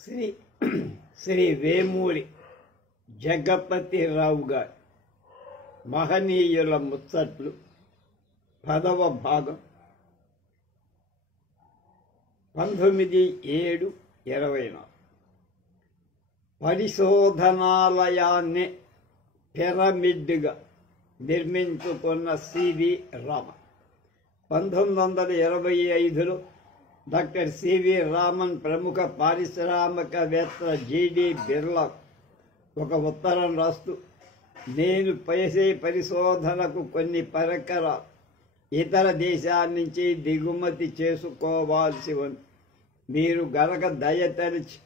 శ్రీ శ్రీ వేమూరి జగపతిరావు గారి మహనీయుల ముచ్చట్లు 10వ భాగం 19/7/24 పరిశోధనాలయాన్ని పిరమిడ్గా నిర్మించుకున్న సివి రామన్ 1925లో డాక్టర్ సివి రామన్ ప్రముఖ పారిశ్రామికవేత్త జిడి బిర్లా ఒక ఉత్తరం రాస్తూ, నేను చేసే పరిశోధనకు కొన్ని పరికరాలు ఇతర దేశాల నుంచి దిగుమతి చేసుకోవాల్సి ఉంది. మీరు గనక దయతలిచి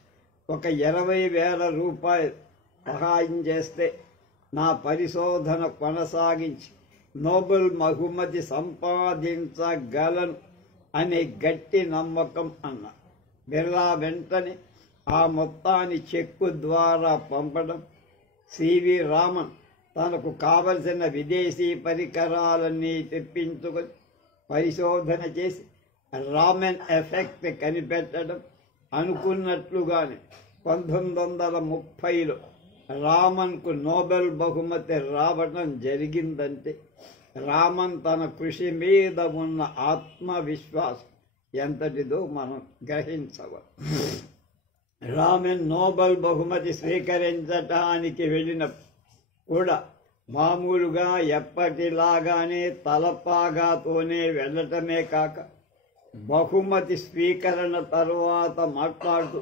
ఒక 20,000 రూపాయలు సహాయం చేస్తే నా పరిశోధన కొనసాగించి నోబెల్ బహుమతి సంపాదించగలను అనే గట్టి నమ్మకం అన్న బిర్లా వెంటనే ఆ మొత్తాన్ని చెక్కు ద్వారా పంపడం, సివి రామన్ తనకు కావలసిన విదేశీ పరికరాలన్నీ తెప్పించుకొని పరిశోధన చేసి రామన్ ఎఫెక్ట్ కనిపెట్టడం, అనుకున్నట్లుగానే 1930లో రామన్కు నోబెల్ బహుమతి రావడం జరిగిందంటే రామన్ తన కృషి మీద ఉన్న ఆత్మవిశ్వాసం ఎంతటిదో మనం గ్రహించవచ్చు. రామన్ నోబెల్ బహుమతి స్వీకరించటానికి వెళ్ళినప్పుడు కూడా మామూలుగా ఎప్పటిలాగానే తలపాగాతోనే వెళ్ళటమే కాక బహుమతి స్వీకరణ తరువాత మాట్లాడుతూ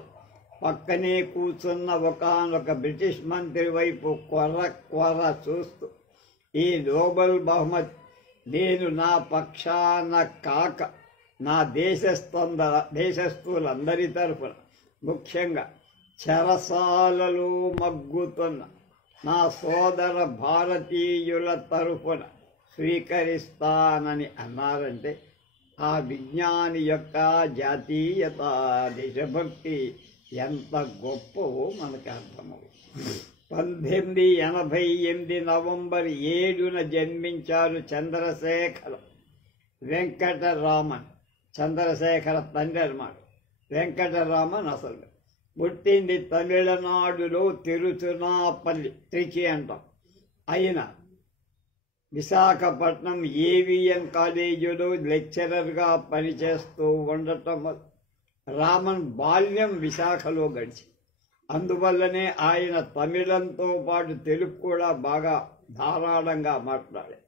పక్కనే కూర్చున్న ఒకానొక బ్రిటిష్ మంత్రి వైపు కొర్ర చూస్తూ, ఈ నోబెల్ బహుమతి నేను నా పక్షాన కాక నా దేశస్థులందరి తరఫున, ముఖ్యంగా చెరసాలలో మగ్గుతున్న నా సోదర భారతీయుల తరఫున స్వీకరిస్తానని అన్నారంటే ఆ విజ్ఞాని యొక్క జాతీయత, దేశభక్తి ఎంత గొప్పవో మనకు అర్థమవుతుంది. 1888 నవంబర్ 7న జన్మించారు చంద్రశేఖర వెంకటరామన్. చంద్రశేఖర తండ్రి అన్నమాట. వెంకటరామన్ అసలు పుట్టింది తమిళనాడులో తిరుచునాపల్లి, త్రిచి అంటాం. అయినా విశాఖపట్నం ఏవిఎన్ కాలేజీలో లెక్చరర్గా పనిచేస్తూ ఉండటం వల్ల రామన్ బాల్యం విశాఖలో గడిచి, అందువల్లనే ఆయన తమిళంతో పాటు తెలుగు కూడా బాగా ధారాళంగా మాట్లాడారు.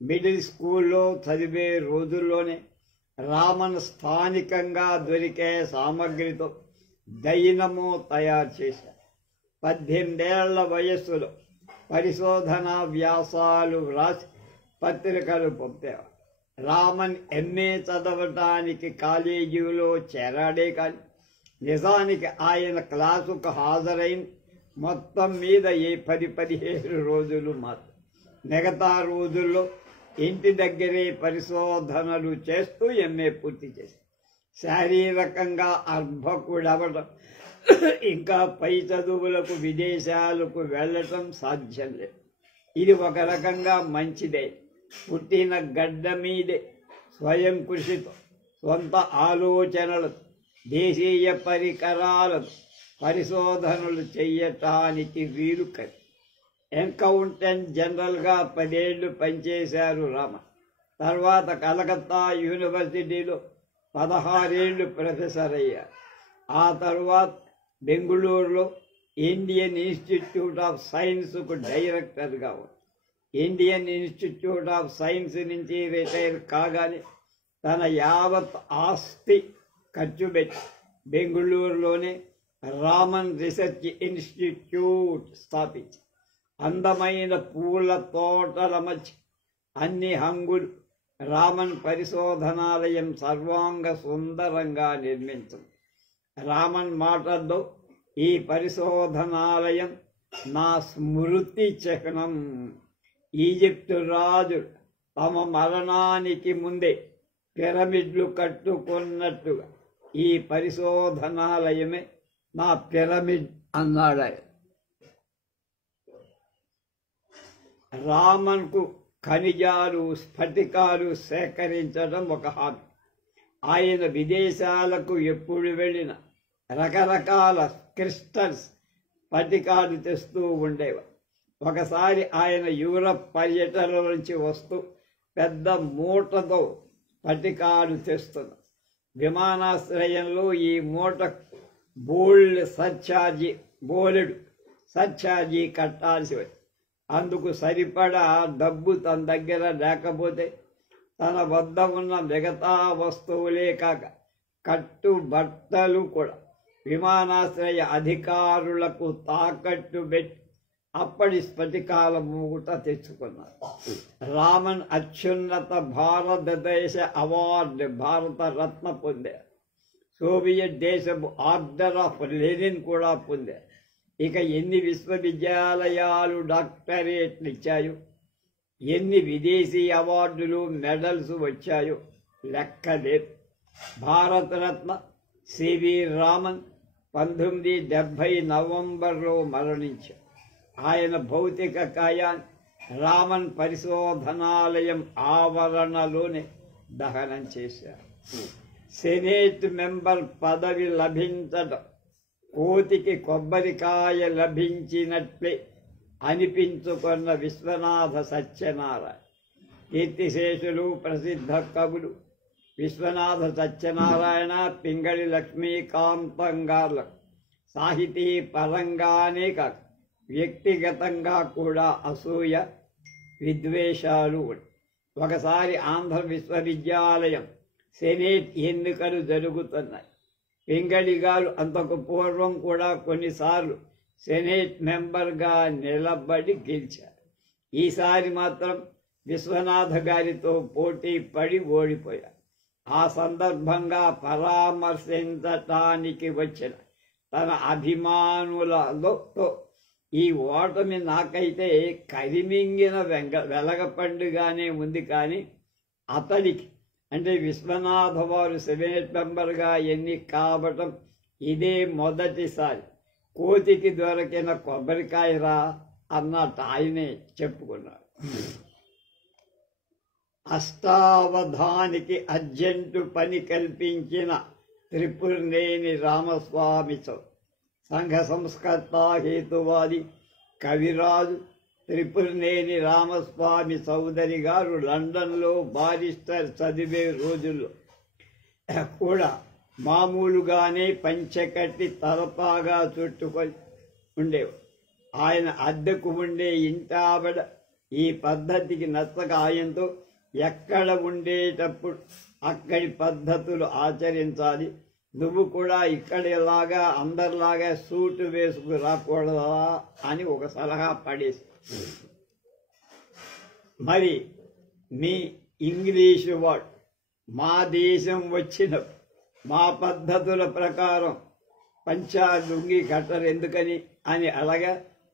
మిడిల్ స్కూల్లో చదివే రోజుల్లోనే రామన్ స్థానికంగా దొరికే సామగ్రితో దైనమో తయారు చేశారు. 18 ఏళ్ల వయస్సులో పరిశోధనా వ్యాసాలు వ్రాసి పత్రికలు పంపేవారు. రామన్ ఎంఏ చదవటానికి కాలేజీలో చేరాడే కానీ నిజానికి ఆయన క్లాసుకు హాజరైన మొత్తం మీద 10-15 రోజులు మాత్రం. మిగతా రోజుల్లో ఇంటి దగ్గరే పరిశోధనలు చేస్తూ ఎంఏ పూర్తి చేశారు. శారీరకంగా అర్భకుడవడం, ఇంకా పై చదువులకు విదేశాలకు వెళ్ళటం సాధ్యం లేదు. ఇది ఒక రకంగా మంచిదే. పుట్టిన గడ్డ మీదే స్వయం కృషితో, సొంత ఆలోచనలతో, దేశీయ పరికరాలతో పరిశోధనలు చెయ్యటానికి వీలు కలి. అకౌంటెంట్ జనరల్గా 10 ఏళ్లు పనిచేశారు రామన్. తర్వాత కలకత్తా యూనివర్సిటీలో 16 ఏళ్లు ప్రొఫెసర్ అయ్యారు. ఆ తర్వాత బెంగుళూరులో ఇండియన్ ఇన్స్టిట్యూట్ ఆఫ్ సైన్స్కు డైరెక్టర్గా ఉన్నారు. ఇండియన్ ఇన్స్టిట్యూట్ ఆఫ్ సైన్స్ నుంచి రిటైర్ కాగానే తన యావత్ ఆస్తి ఖర్చు పెట్టి బెంగుళూరులోనే రామన్ రీసెర్చ్ ఇన్స్టిట్యూట్ స్థాపించి అందమైన పూల తోటల మధ్య అన్ని హంగులు రామన్ పరిశోధనాలయం సర్వాంగ సుందరంగా నిర్మించింది. రామన్ మాటల్లో ఈ పరిశోధనాలయం నా స్మృతి చిహ్నం. ఈజిప్టు రాజులు తమ మరణానికి ముందే పిరమిడ్లు కట్టుకున్నట్టుగా ఈ పరిశోధనాలయమే నా పిరమిడ్ అన్నాడు. రామన్కు ఖనిజాలు, స్ఫటికాలు సేకరించడం ఒక హాబీ. ఆయన విదేశాలకు ఎప్పుడు వెళ్ళినా రకరకాల క్రిస్టల్స్ స్ఫటికాలు తెస్తూ ఉండేవారు. ఒకసారి ఆయన యూరప్ పర్యటన నుంచి వస్తూ పెద్ద మూటతో స్ఫటికాలు తెస్తున్నారు. విమానాశ్రయంలో ఈ మూట బోలెడు సర్ఛార్జీ కట్టాల్సి వచ్చి అందుకు సరిపడా డబ్బు తన దగ్గర లేకపోతే తన వద్ద ఉన్న మిగతా వస్తువులే కాక కట్టుబట్టలు కూడా విమానాశ్రయ అధికారులకు తాకట్టు పెట్టి అప్పటి స్ఫటికాల మూట తెచ్చుకున్నారు. రామన్ అత్యున్నత భారతదేశ అవార్డు భారత రత్న పొందారు. సోవియట్ దేశపు ఆర్డర్ ఆఫ్ లెనిన్ కూడా పొందారు. ఇక ఎన్ని విశ్వవిద్యాలయాలు డాక్టరేట్లు ఇచ్చాయో, ఎన్ని విదేశీ అవార్డులు మెడల్స్ వచ్చాయో లెక్కలేదు. భారతరత్న సివి రామన్ 1970 నవంబర్లో మరణించారు. ఆయన భౌతిక కాయాన్ని రామన్ పరిశోధనాలయం ఆవరణలోనే దహనం చేశారు. సెనేట్ మెంబర్ పదవి లభించడం కోతికి కొబ్బరికాయ లభించినట్లే అనిపించుకున్న విశ్వనాథ సత్యనారాయణ, కీర్తిశేషులు ప్రసిద్ధ కవులు విశ్వనాథ సత్యనారాయణ, పింగళి లక్ష్మీకాంతం గార్లకు సాహితీ పరంగానే కాక వ్యక్తిగతంగా కూడా అసూయ విద్వేషాలు. ఒకసారి ఆంధ్ర విశ్వవిద్యాలయం సెనేట్ ఎన్నికలు జరుగుతున్నాయి. పింగళి గారు అంతకు పూర్వం కూడా కొన్నిసార్లు సెనేట్ మెంబర్గా నిలబడి గెలిచారు. ఈసారి మాత్రం విశ్వనాథ గారితో పోటీ పడి ఓడిపోయారు. ఆ సందర్భంగా పరామర్శించటానికి వచ్చిన తన అభిమానులతో ఈ ఓటమి నాకైతే కరిమింగిన వెలగపండుగానే ఉంది, కానీ అతడికి అంటే విశ్వనాథ వారు సెనేట్ మెంబర్గా ఎన్నిక కావటం ఇదే మొదటిసారి. కోతికి దొరికిన కొబ్బరికాయరా అన్నట్టు ఆయనే చెప్పుకున్నారు. అష్టావధానికి అర్జెంటు పని కల్పించిన త్రిపురనేని రామస్వామి సంఘ సంస్కర్త హేతువాది కవిరాజు త్రిపురనేని రామస్వామి చౌదరి గారు లండన్లో బారిస్టర్ చదివే రోజుల్లో కూడా మామూలుగానే పంచెకట్టి తలపాగా చుట్టుకొని ఉండేవారు. ఆయన అద్దెకు ఉండే ఇంటావిడ ఈ పద్ధతికి నచ్చక ఆయనతో ఎక్కడ ఉండేటప్పుడు అక్కడి పద్ధతులు ఆచరించాలి, నువ్వు కూడా ఇక్కడిలాగా అందరిలాగా సూటు వేసుకు రాకూడదా అని ఒక సలహా పడేసి, మరి మీ ఇంగ్లీషు వాడు మా దేశం వచ్చిన మా పద్ధతుల ప్రకారం పంచా లుంగి కట్టరు ఎందుకని అని అడగా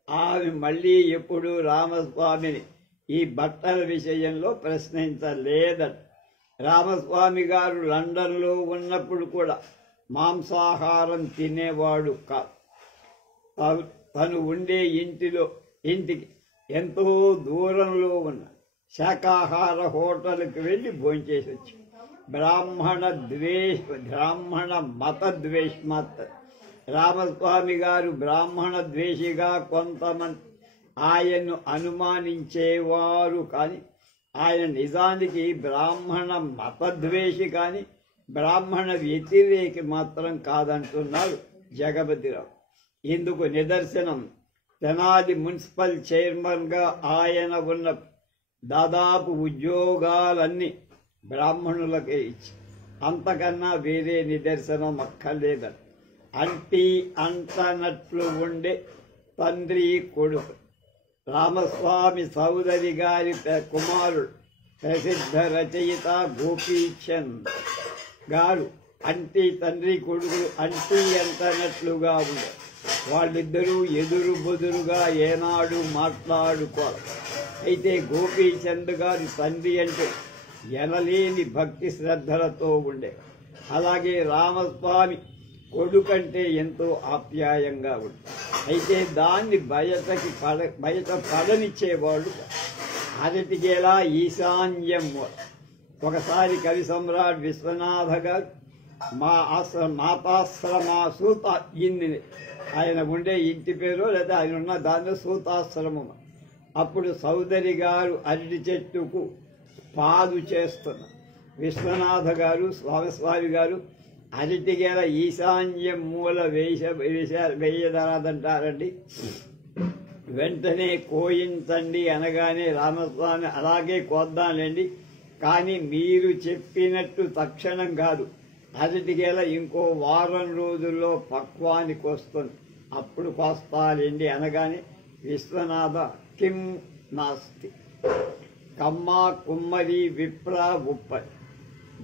ఆమె మళ్ళీ ఎప్పుడు రామస్వామిని ఈ బట్టల విషయంలో ప్రశ్నించలేదట. రామస్వామి గారు లండన్లో ఉన్నప్పుడు కూడా మాంసాహారం తినేవాడు కాదు. తను ఉండే ఇంటికి ఎంతో దూరంలో ఉన్న శాకాహార హోటల్కి వెళ్ళి భోంచేసి వచ్చి బ్రాహ్మణ మత ద్వేషమత రామస్వామి గారు బ్రాహ్మణ ద్వేషిగా కొంతమంది ఆయన్ను అనుమానించేవారు, కానీ ఆయన నిజానికి బ్రాహ్మణ మతద్వేషి కానీ బ్రాహ్మణ వ్యతిరేకి మాత్రం కాదంటున్నారు జగపతిరావు. ఇందుకు నిదర్శనం తెనాలి మున్సిపల్ చైర్మన్గా ఆయన ఉన్న దాదాపు ఉద్యోగాలన్నీ బ్రాహ్మణులకే ఇచ్చి అంతకన్నా వేరే నిదర్శనం అక్కర్లేదట. అంటీ అంటనట్లు ఉండే తండ్రి కొడుకు రామస్వామి చౌదరి గారి కుమారుడు ప్రసిద్ధ రచయిత గోపీచంద్ గారు అంటీ తండ్రి కొడుకులు అంటీ అంటనట్లుగా ఉండరు. వాళ్ళిద్దరూ ఎదురు బొదురుగా ఏనాడు మాట్లాడుకోవాలి. అయితే గోపీచంద్ గారు తండ్రి అంటే ఎనలేని భక్తి శ్రద్ధలతో ఉండే, అలాగే రామస్వామి కొడుకంటే ఎంతో ఆప్యాయంగా ఉంది. అయితే దాన్ని బయట పడనిచ్చేవాడు. అరటికేలా ఈశాన్యం. ఒకసారి కవి సమ్రాట్ విశ్వనాథ గారు మాతాశ్రమ సూత ఇన్ని ఆయన ఉండే ఇంటి పేరు లేదా ఆయన ఉన్న దానిలో సూతాశ్రమం. అప్పుడు సోదరి గారు అరటి చెట్టుకు పాదు చేస్తున్నారు. విశ్వనాథ గారు స్వామి గారు అరటి గెల ఈశాన్యం మూల వేయదరాదంటారండి. వెంటనే కోయించండి అనగానే రామస్వామి అలాగే కోద్దాంలేండి, కానీ మీరు చెప్పినట్టు తక్షణం కాదు, అరటి గెల ఇంకో వారం రోజుల్లో పక్వానికి వస్తుంది, అప్పుడు కోస్తాలేండి అనగానే విశ్వనాథ కిం నాస్తి. కమ్మ కుమ్మరి విప్ర ఉప్పరి.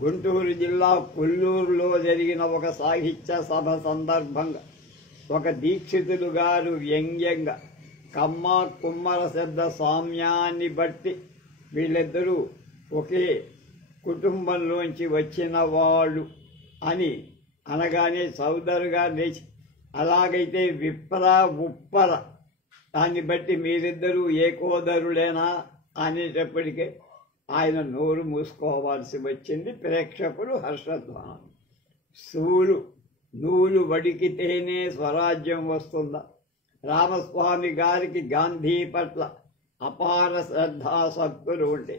గుంటూరు జిల్లా కొల్లూరులో జరిగిన ఒక సాహిత్య సభ సందర్భంగా ఒక దీక్షితులు గారు వ్యంగ్యంగా కమ్మ కుమ్మర శబ్ద సామ్యాన్ని బట్టి వీళ్ళిద్దరూ ఒకే కుటుంబంలోంచి వచ్చిన వాళ్ళు అని అనగానే సోదరుగా లేచి అలాగైతే విప్ర ఉప్పర దాన్ని బట్టి మీరిద్దరూ ఏకోదరులేనా అనేటప్పటికే ఆయన నోరు మూసుకోవాల్సి వచ్చింది. ప్రేక్షకులు హర్షధ్వానం. నూలు వడికితేనే స్వరాజ్యం వస్తుందా? రామస్వామి గారికి గాంధీ పట్ల అపార శ్రద్ధాసక్తులు ఉండే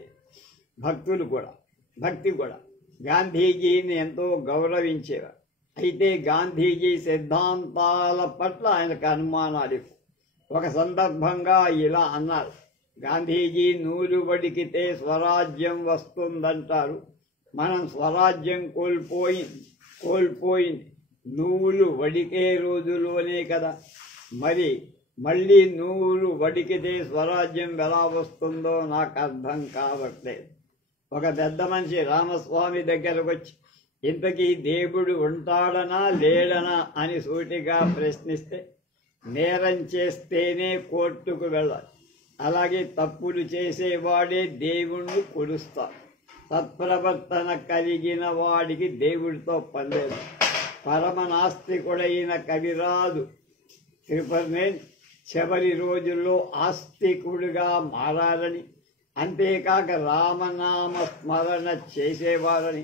భక్తి కూడా గాంధీజీని ఎంతో గౌరవించేవారు. అయితే గాంధీజీ సిద్ధాంతాల పట్ల ఆయనకు అనుమానాలు. ఒక సందర్భంగా ఇలా అన్నారు, గాంధీజీ నూలు వడికితే స్వరాజ్యం వస్తుందంటారు, మనం స్వరాజ్యం కోల్పోయింది నూలు వడికే రోజులోనే కదా, మరి మళ్ళీ నూలు వడికితే స్వరాజ్యం ఎలా వస్తుందో నాకు అర్థం కావట్లేదు. ఒక పెద్ద మనిషి రామస్వామి దగ్గరకు వచ్చి ఇంతకీ దేవుడు ఉంటాడనా లేడనా అని సూటిగా ప్రశ్నిస్తే, నేరం చేస్తేనే కోర్టుకు వెళ్ళాలి, అలాగే తప్పులు చేసేవాడే దేవుణ్ణి కొలుస్తాడు, సత్ప్రవర్తన కలిగిన వాడికి దేవుడితో పనిలేదు, పరమనాస్తికుడైన కవిరాజు త్రిపురనేని చివరి రోజుల్లో ఆస్తికుడిగా మారాలని, అంతేకాక రామనామ స్మరణ చేసేవారని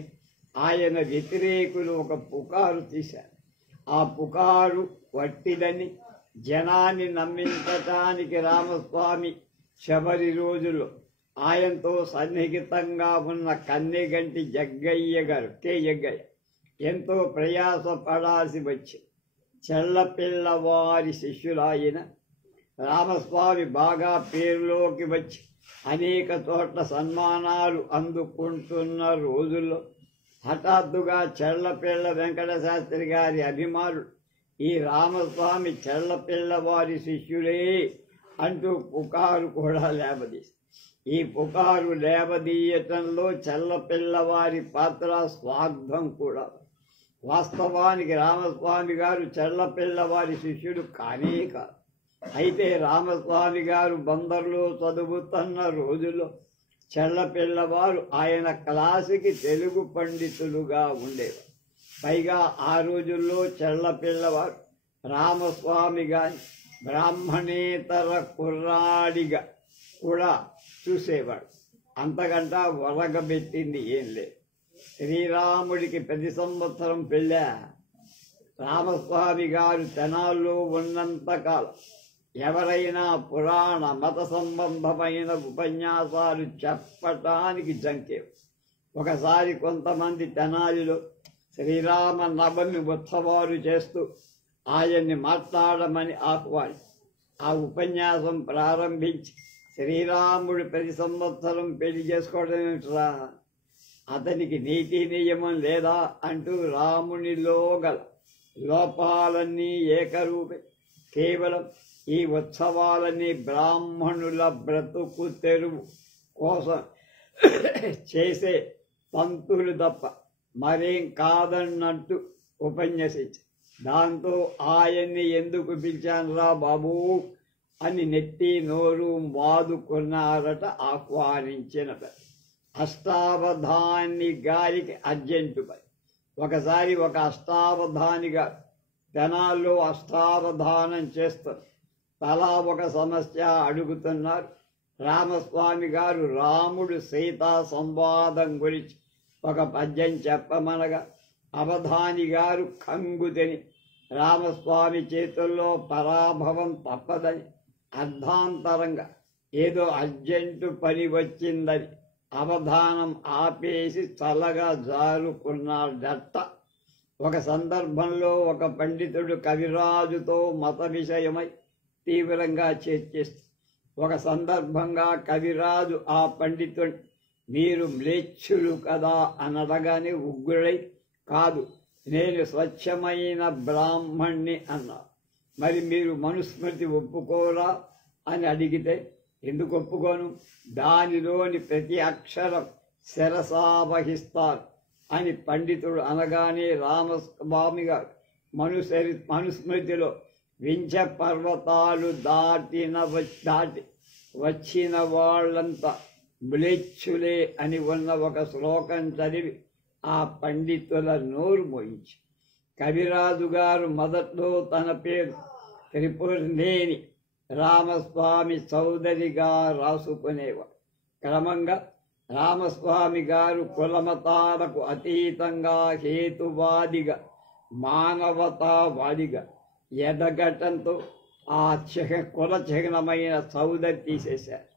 ఆయన వ్యతిరేకులు ఒక పుకారు తీశారు. ఆ పుకారు వట్టిదని జనాన్ని నమ్మించటానికి రామస్వామి చివరి రోజుల్లో ఆయనతో సన్నిహితంగా ఉన్న కన్నెగంటి జగ్గయ్య గారు కె జగ్గయ్య ఎంతో ప్రయాసపడాల్సి వచ్చి చెల్లపిల్లవారి శిష్యులాయన రామస్వామి బాగా పేరులోకి వచ్చి అనేక చోట్ల సన్మానాలు అందుకుంటున్న రోజుల్లో హఠాత్తుగా చెల్లపిల్ల వెంకట శాస్త్రి గారి అభిమానులు ఈ రామస్వామి చెల్లపిల్లవారి శిష్యులే అంటూ పుకారు కూడా లేవదీశారు. ఈ పుకారు లేవదీయటంలో చెల్లపిల్లవారి పాత్ర స్వార్థం కూడా. వాస్తవానికి రామస్వామి గారు చెల్లపిల్లవారి శిష్యుడు కానే కాదు. అయితే రామస్వామి గారు బందర్లో చదువుతున్న రోజుల్లో చెల్లపిల్లవారు ఆయన క్లాసుకి తెలుగు పండితులుగా ఉండేవారు. పైగా ఆ రోజుల్లో చెల్లపిల్లవారు రామస్వామి గారి బ్రాహ్మణేతర కుర్రాడిగా కూడా చూసేవాడు. అంతకంటా వరగబెట్టింది ఏం లేదు. శ్రీరాముడికి 10 సంవత్సరం పెళ్ళా. రామస్వామి గారు తెనాల్లో ఉన్నంతకాలం ఎవరైనా పురాణ మత సంబంధమైన ఉపన్యాసాలు చెప్పటానికి జంకేవు. ఒకసారి కొంతమంది తెనాలిలో శ్రీరామ నవమి ఉత్సవాలు చేస్తూ ఆయన్ని మాట్లాడమని ఆహ్వాని ఆ ఉపన్యాసం ప్రారంభించి శ్రీరాముడు 10 సంవత్సరం పెళ్లి చేసుకోవడం ఏమిట్రా, అతనికి నీతి నియమం లేదా అంటూ రామునిలో గల లోపాలన్నీ ఏకరూపే, కేవలం ఈ ఉత్సవాలన్నీ బ్రాహ్మణుల బ్రతుకు తెరువు కోసం చేసే తంతులు తప్ప మరేం కాదన్నట్టు ఉపన్యసించి దాంతో ఆయన్ని ఎందుకు పిలిచానురా బాబూ అని నెత్తి నోరు వాదుకున్నారట ఆహ్వానించిన అష్టావధాని గారికి అర్జెంటు పని. ఒకసారి ఒక అష్టావధానిగా తెనాల్లో అష్టావధానం చేస్తారు. తలా ఒక సమస్య అడుగుతున్నారు. రామస్వామి గారు రాముడు సీతా సంవాదం గురించి ఒక పద్యం చెప్పమనగా అవధాని గారు కంగుతిని రామస్వామి చేతుల్లో పరాభవం తప్పదని అర్ధాంతరంగా ఏదో అర్జెంటు పని వచ్చిందని అవధానం ఆపేసి చల్లగా జారుకున్నాడట. ఒక సందర్భంలో ఒక పండితుడు కవిరాజుతో మత విషయమై తీవ్రంగా చర్చిస్తూ ఒక సందర్భంగా కవిరాజు ఆ పండితుడు మీరు మ్లేచ్ఛులు కదా అనడగానే ఉగ్రుడై కాదు నేను స్వచ్ఛమైన బ్రాహ్మణ్ణి అన్నారు. మరి మీరు మనుస్మృతి ఒప్పుకోరా అని అడిగితే ఎందుకు ఒప్పుకోను, దానిలోని ప్రతి అక్షరం శిరసావహిస్తారు అని పండితుడు అనగానే రామస్వామి గారు మనుస్మృతిలో వింఛ పర్వతాలు దాటి వచ్చిన వాళ్ళంతా మ్లేచ్ఛులే అని ఉన్న ఒక శ్లోకం చదివి ఆ పండితుల నోరు మోయించి కవిరాజు గారు మొదట్లో తన పేరు త్రిపురనేని రామస్వామి చౌదరిగా రాసుకునేవాడు. క్రమంగా రామస్వామి గారు కులమతాలకు అతీతంగా హేతువాదిగా మానవతావాదిగా ఎదగటంతో ఆ కుల చిహ్నమైన చౌదరి తీసేశారు.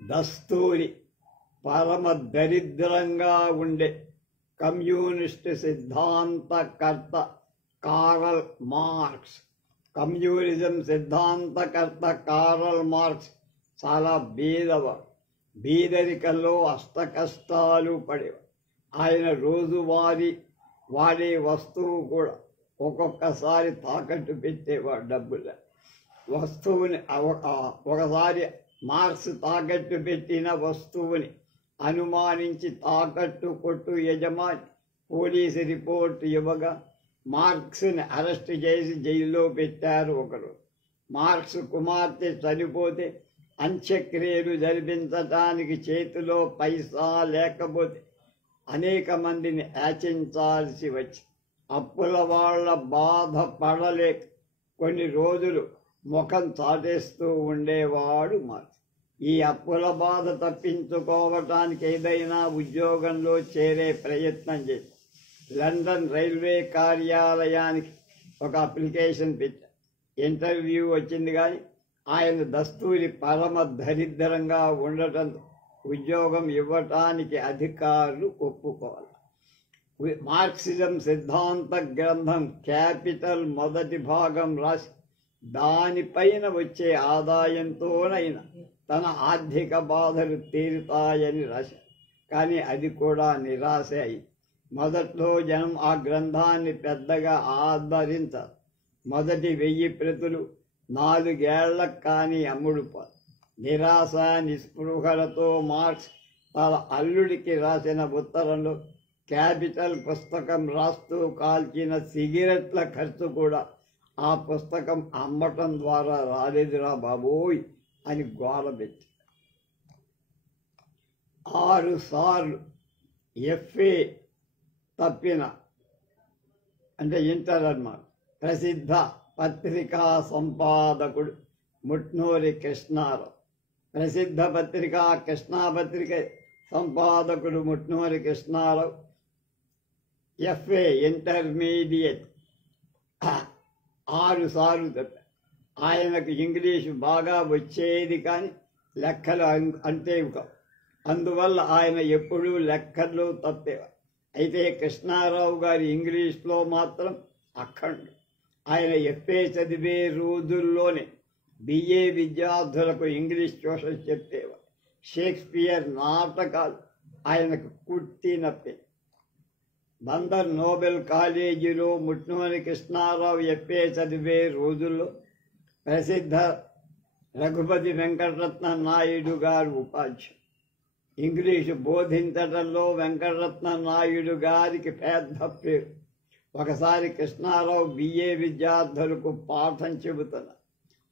దస్తూరి పరమ దరిద్రంగా ఉండే కమ్యూనిస్టు సిద్ధాంతకర్త కారల్ మార్క్స్, కమ్యూనిజం సిద్ధాంతకర్త కారల్ మార్క్స్ చాలా బీదవాడు. బీదరికల్లో అష్టకష్టాలు పడేవాడు. ఆయన రోజువారీ వాడే వస్తువు కూడా ఒక్కొక్కసారి తాకట్టు పెట్టేవాడు. డబ్బులు వస్తువుని ఒకసారి మార్క్స్ తాకట్టు పెట్టిన వస్తువుని అనుమానించి తాకట్టు కొట్టు యజమాని పోలీసు రిపోర్టు ఇవ్వగా మార్క్స్ని అరెస్ట్ చేసి జైల్లో పెట్టారు. ఒకరు మార్క్స్ కుమార్తె చనిపోతే అంత్యక్రియలు జరిపించటానికి చేతిలో పైసా లేకపోతే అనేక మందిని యాచించాల్సి వచ్చి అప్పుల వాళ్ళ బాధ పడలేక కొన్ని రోజులు ముఖం చాటేస్తూ ఉండేవాడు మార్క్స్. ఈ అప్పుల బాధ తప్పించుకోవటానికి ఏదైనా ఉద్యోగంలో చేరే ప్రయత్నం చేసి లండన్ రైల్వే కార్యాలయానికి ఒక అప్లికేషన్ పెట్టారు. ఇంటర్వ్యూ వచ్చింది కానీ ఆయన దస్తూరి పరమ దరిద్రంగా ఉండటంతో ఉద్యోగం ఇవ్వటానికి అధికారులు ఒప్పుకోవాలి. మార్క్సిజం సిద్ధాంత గ్రంథం క్యాపిటల్ మొదటి భాగం రాసి దానిపైన వచ్చే ఆదాయంతోనైనా తన ఆర్థిక బాధలు తీరుతాయని రాశారు. కానీ అది కూడా నిరాశ అయింది. మొదట్లో జనం ఆ గ్రంథాన్ని పెద్దగా ఆదరించారు. మొదటి 1000 ప్రతులు 4 ఏళ్లకు కానీ అమ్ముడుపోరు. నిరాశ నిస్పృహలతో మార్క్స్ తన అల్లుడికి రాసిన ఉత్తరంలో క్యాపిటల్ పుస్తకం రాస్తూ కాల్చిన సిగరెట్ల ఖర్చు కూడా ఆ పుస్తకం అమ్మటం ద్వారా రాలేదురా బాబోయ్ అని గోలబెట్టి 6 సార్లు ఎఫ్ఏ తప్పిన అంటే ఇంటర్ అన్నమాట. ప్రసిద్ధ పత్రికా సంపాదకుడు ముట్నూరి కృష్ణారావు, ప్రసిద్ధ పత్రిక కృష్ణాపత్రిక సంపాదకుడు ముట్నూరి కృష్ణారావు ఎఫ్ఏ ఇంటర్మీడియట్ 6 సార్లు తప్పారు. ఆయనకు ఇంగ్లీషు బాగా వచ్చేది కానీ లెక్కలు అంతేవి కావు. అందువల్ల ఆయన ఎప్పుడూ లెక్కల్లో తప్పేవారు. అయితే కృష్ణారావు గారి ఇంగ్లీష్లో మాత్రం అఖండం. ఆయన ఎఫ్ఏ చదివే రోజుల్లోనే బిఏ విద్యార్థులకు ఇంగ్లీష్ ట్యూషన్ చెప్పేవారు. షేక్స్పియర్ నాటకాలు ఆయనకు కుట్టినప్పే. బందర్ నోబెల్ కాలేజీలో ముట్నూరి కృష్ణారావు ఎఫ్ఏ చదివే రోజుల్లో ప్రసిద్ధ రఘుపతి వెంకటరత్న నాయుడు గారు ఉపాధ్యాయుడు. ఇంగ్లీషు బోధించడంలో వెంకటరత్న నాయుడు గారికి పెద్ద పేరు. ఒకసారి కృష్ణారావు బిఏ విద్యార్థులకు పాఠం చెబుతున్నారు.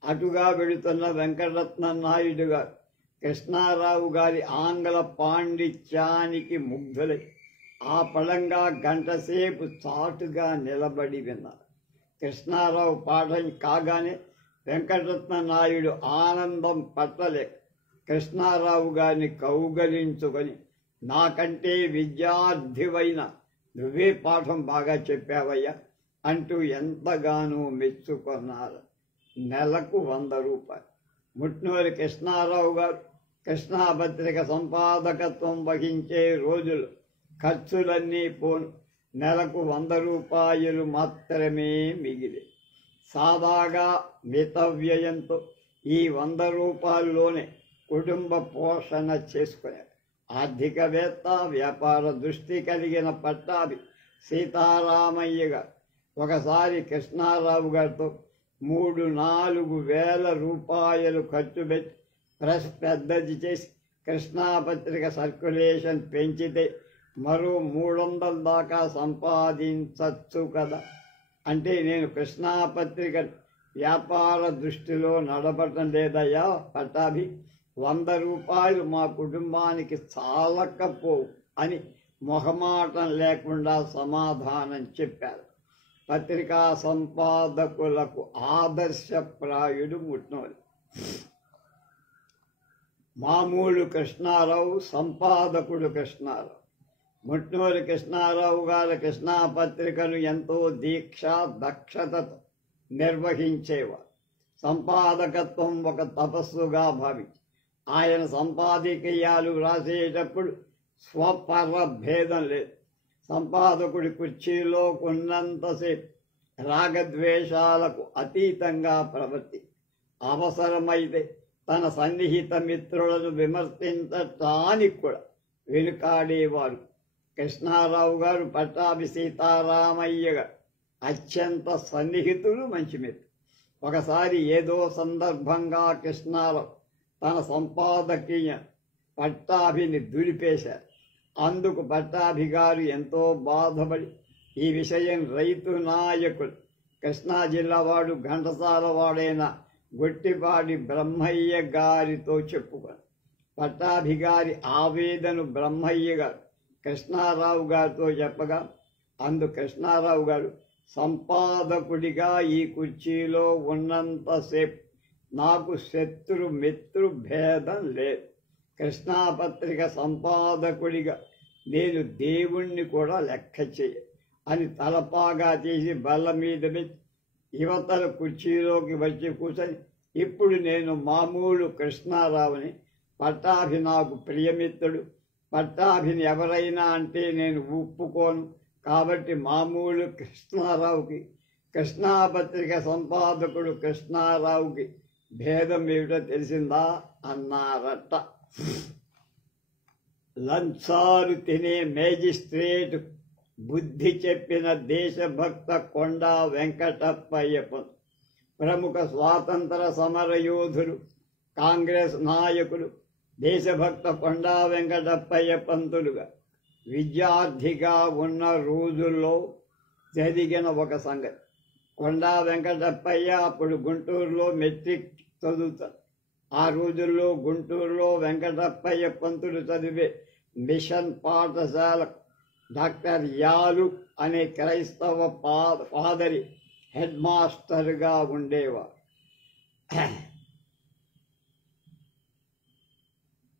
అటుగా వెళుతున్న వెంకటరత్న నాయుడు గారు కృష్ణారావు గారి ఆంగ్ల పాండిత్యానికి ముగ్ధులై ఆ పళంగా గంటసేపు చాటుగా నిలబడి విన్నారు. కృష్ణారావు పాఠం కాగానే వెంకటరత్న నాయుడు ఆనందం పట్టలేక కృష్ణారావు గారిని కౌగలించుకొని నాకంటే విద్యార్థివైన నువ్వే పాఠం బాగా చెప్పావయ్యా అంటూ ఎంతగానో మెచ్చుకున్నారు. నెలకు 100 రూపాయలు. ముట్నూరి కృష్ణారావు గారు కృష్ణాపత్రిక సంపాదకత్వం వహించే రోజులు ఖర్చులన్నీ పోను నెలకు 100 రూపాయలు మాత్రమే మిగిలి సాదాగా మితవ్యయంతో ఈ 100 రూపాయల్లోనే కుటుంబ పోషణ చేసుకునేది. ఆర్థికవేత్త, వ్యాపార దృష్టి కలిగిన పట్టాభి సీతారామయ్య గారు ఒకసారి కృష్ణారావు గారితో 3-4 వేల రూపాయలు ఖర్చు పెట్టి ప్రెస్ పెద్దది చేసి కృష్ణాపత్రిక సర్క్యులేషన్ పెంచితే మరో 300 దాకా సంపాదించచ్చు కదా. అంటే నేను కృష్ణాపత్రిక వ్యాపార దృష్టిలో నడపటం లేదయ్యా పట్టాభి, 100 రూపాయలు మా కుటుంబానికి చాలకపోవు అని మొహమాటం లేకుండా సమాధానం చెప్పారు. పత్రికా సంపాదకులకు ఆదర్శప్రాయుడు ముట్నూరి. మామూలు కృష్ణారావు, సంపాదకుడు కృష్ణారావు. ముట్నూరి కృష్ణారావు గారి కృష్ణాపత్రికను ఎంతో దీక్ష దక్షతతో నిర్వహించేవారు. సంపాదకత్వం ఒక తపస్సుగా భావించి ఆయన సంపాదకీయాలు రాసేటప్పుడు స్వపర భేదం లేదు. సంపాదకుడి కుర్చీలో ఉన్నంతసేపు రాగద్వేషాలకు అతీతంగా ప్రవర్తి అవసరమైతే తన సన్నిహిత మిత్రులను విమర్శించటానికి కూడా వెనుకాడేవారు. కృష్ణారావు గారు పట్టాభి సీతారామయ్య గారు అత్యంత సన్నిహితులు, మంచి మిత్రులు. ఒకసారి ఏదో సందర్భంగా కృష్ణారావు తన సంపాదకీయ పట్టాభిని దులిపేశారు. అందుకు పట్టాభి గారు ఎంతో బాధపడి ఈ విషయం రైతు నాయకుడు కృష్ణా జిల్లా వాడు ఘంటసాల వాడైన గొట్టిపాటి బ్రహ్మయ్య గారితో చెప్పుకొని పట్టాభి గారి ఆవేదన బ్రహ్మయ్య గారు కృష్ణారావు గారితో చెప్పగా అందు కృష్ణారావు గారు సంపాదకుడిగా ఈ కుర్చీలో ఉన్నంతసేపు నాకు శత్రు మిత్రు భేదం లేదు. కృష్ణాపత్రిక సంపాదకుడిగా నేను దేవుణ్ణి కూడా లెక్క చేయ అని తలపాగా చేసి బల్ల మీద పెట్టి యువతల కుర్చీలోకి వచ్చి కూర్చొని ఇప్పుడు నేను మామూలు కృష్ణారావుని, పట్టాభి నాకు ప్రియమిత్రుడు, పట్టాభిని ఎవరైనా అంటే నేను ఒప్పుకోను, కాబట్టి మామూలు కృష్ణారావుకి కృష్ణాపత్రిక సంపాదకుడు కృష్ణారావుకి భేదం ఏమిటో తెలిసిందా అన్నారట. లంచాలు తినే మేజిస్ట్రేట్ బుద్ధి చెప్పిన దేశభక్త కొండా వెంకటప్పయ్య పంతులు, ప్రముఖ స్వాతంత్ర సమర యోధులు, కాంగ్రెస్ నాయకులు దేశభక్త కొండా వెంకటప్పయ్య పంతులుగా విద్యార్థిగా ఉన్న రోజుల్లో జరిగిన ఒక సంగతి. కొండా వెంకటప్పయ్య అప్పుడు గుంటూరులో మెట్రిక్ చదువుతారు. ఆ రోజుల్లో గుంటూరులో వెంకటప్పయ్య పంతులు చదివే మిషన్ పాఠశాల డాక్టర్ యాలు అనే క్రైస్తవ పాదరి హెడ్ మాస్టర్గా ఉండేవారు.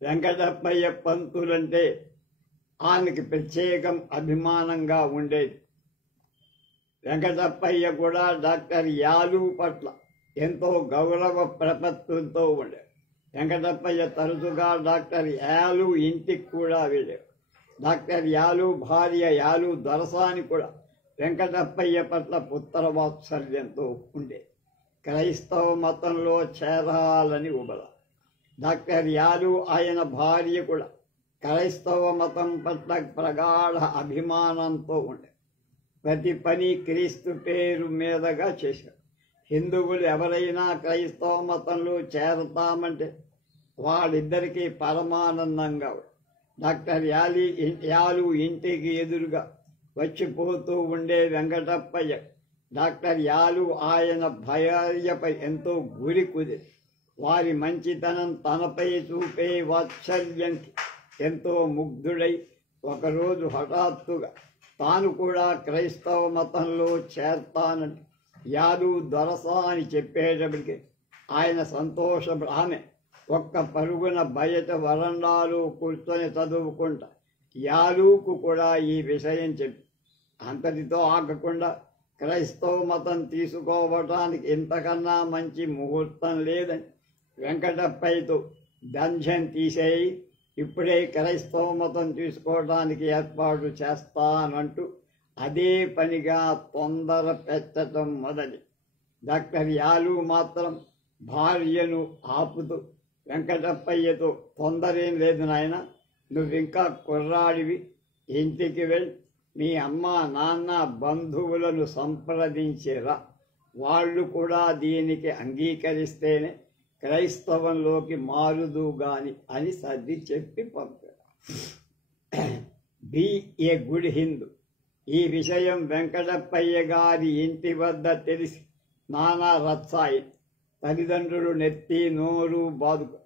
వెంకటప్పయ్య పంతులంటే ఆయనకి ప్రత్యేకం అభిమానంగా ఉండేది. వెంకటప్పయ్య కూడా డాక్టర్ యాలు పట్ల ఎంతో గౌరవ ప్రపత్తులతో ఉండేది. వెంకటప్పయ్య తరచుగా డాక్టర్ యాలు ఇంటికి కూడా వెళ్ళేవారు. డాక్టర్ యాలు భార్య యాలు దొరసాని కూడా వెంకటప్పయ్య పట్ల పుత్ర వాత్సల్యంతో ఉండేది. క్రైస్తవ మతంలో చేరాలని ఉబల. డాక్టర్ యాలు ఆయన భార్య కూడా క్రైస్తవ మతం పట్ల ప్రగాఢ అభిమానంతో ఉండే. ప్రతి పని క్రీస్తు పేరు మీదగా చేశారు. హిందువులు ఎవరైనా క్రైస్తవ మతంలో చేరతామంటే వాళ్ళిద్దరికీ పరమానందంగా. డాక్టర్ యాలు ఇంటికి ఎదురుగా వచ్చిపోతూ ఉండే వెంకటప్పయ్య డాక్టర్ యాలు ఆయన భార్యపై ఎంతో గురి కుదిరి వారి మంచితనం తనపై చూపే వాత్సల్యానికి ఎంతో ముగ్ధుడై ఒకరోజు హఠాత్తుగా తాను కూడా క్రైస్తవ మతంలో చేరతానని యాలు దొరసాని చెప్పేటప్పటికి ఆయన ఆమె ఒక్క పరుగున బయట వరండాలో కూర్చొని చదువుకుంటా యాలుకు కూడా ఈ విషయం చెప్పి అంతటితో ఆగకుండా క్రైస్తవ మతం తీసుకోవటానికి ఇంతకన్నా మంచి ముహూర్తం లేదని వెంకటప్పయ్యతో దంజం తీసేయి, ఇప్పుడే క్రైస్తవ మతం తీసుకోవడానికి ఏర్పాటు చేస్తానంటూ అదే పనిగా తొందర పెట్టడం మొదలు. డాక్టర్ యాలు మాత్రం భార్యను ఆపుతూ వెంకటప్పయ్యతో, తొందరేం లేదు నాయన, నువ్వింకా కుర్రాడివి, ఇంటికి వెళ్ళి మీ అమ్మ నాన్న బంధువులను సంప్రదించిరా, వాళ్ళు కూడా దీనికి అంగీకరిస్తేనే క్రైస్తవంలోకి మారుదు గాని అని సర్ది చెప్పి పంపాడు. Be a good Hindu. ఈ విషయం వెంకటప్పయ్య గారి ఇంటి వద్ద తెలిసి నానా రత్సాయి. తల్లిదండ్రులు నెత్తి నోరు బాదుకు,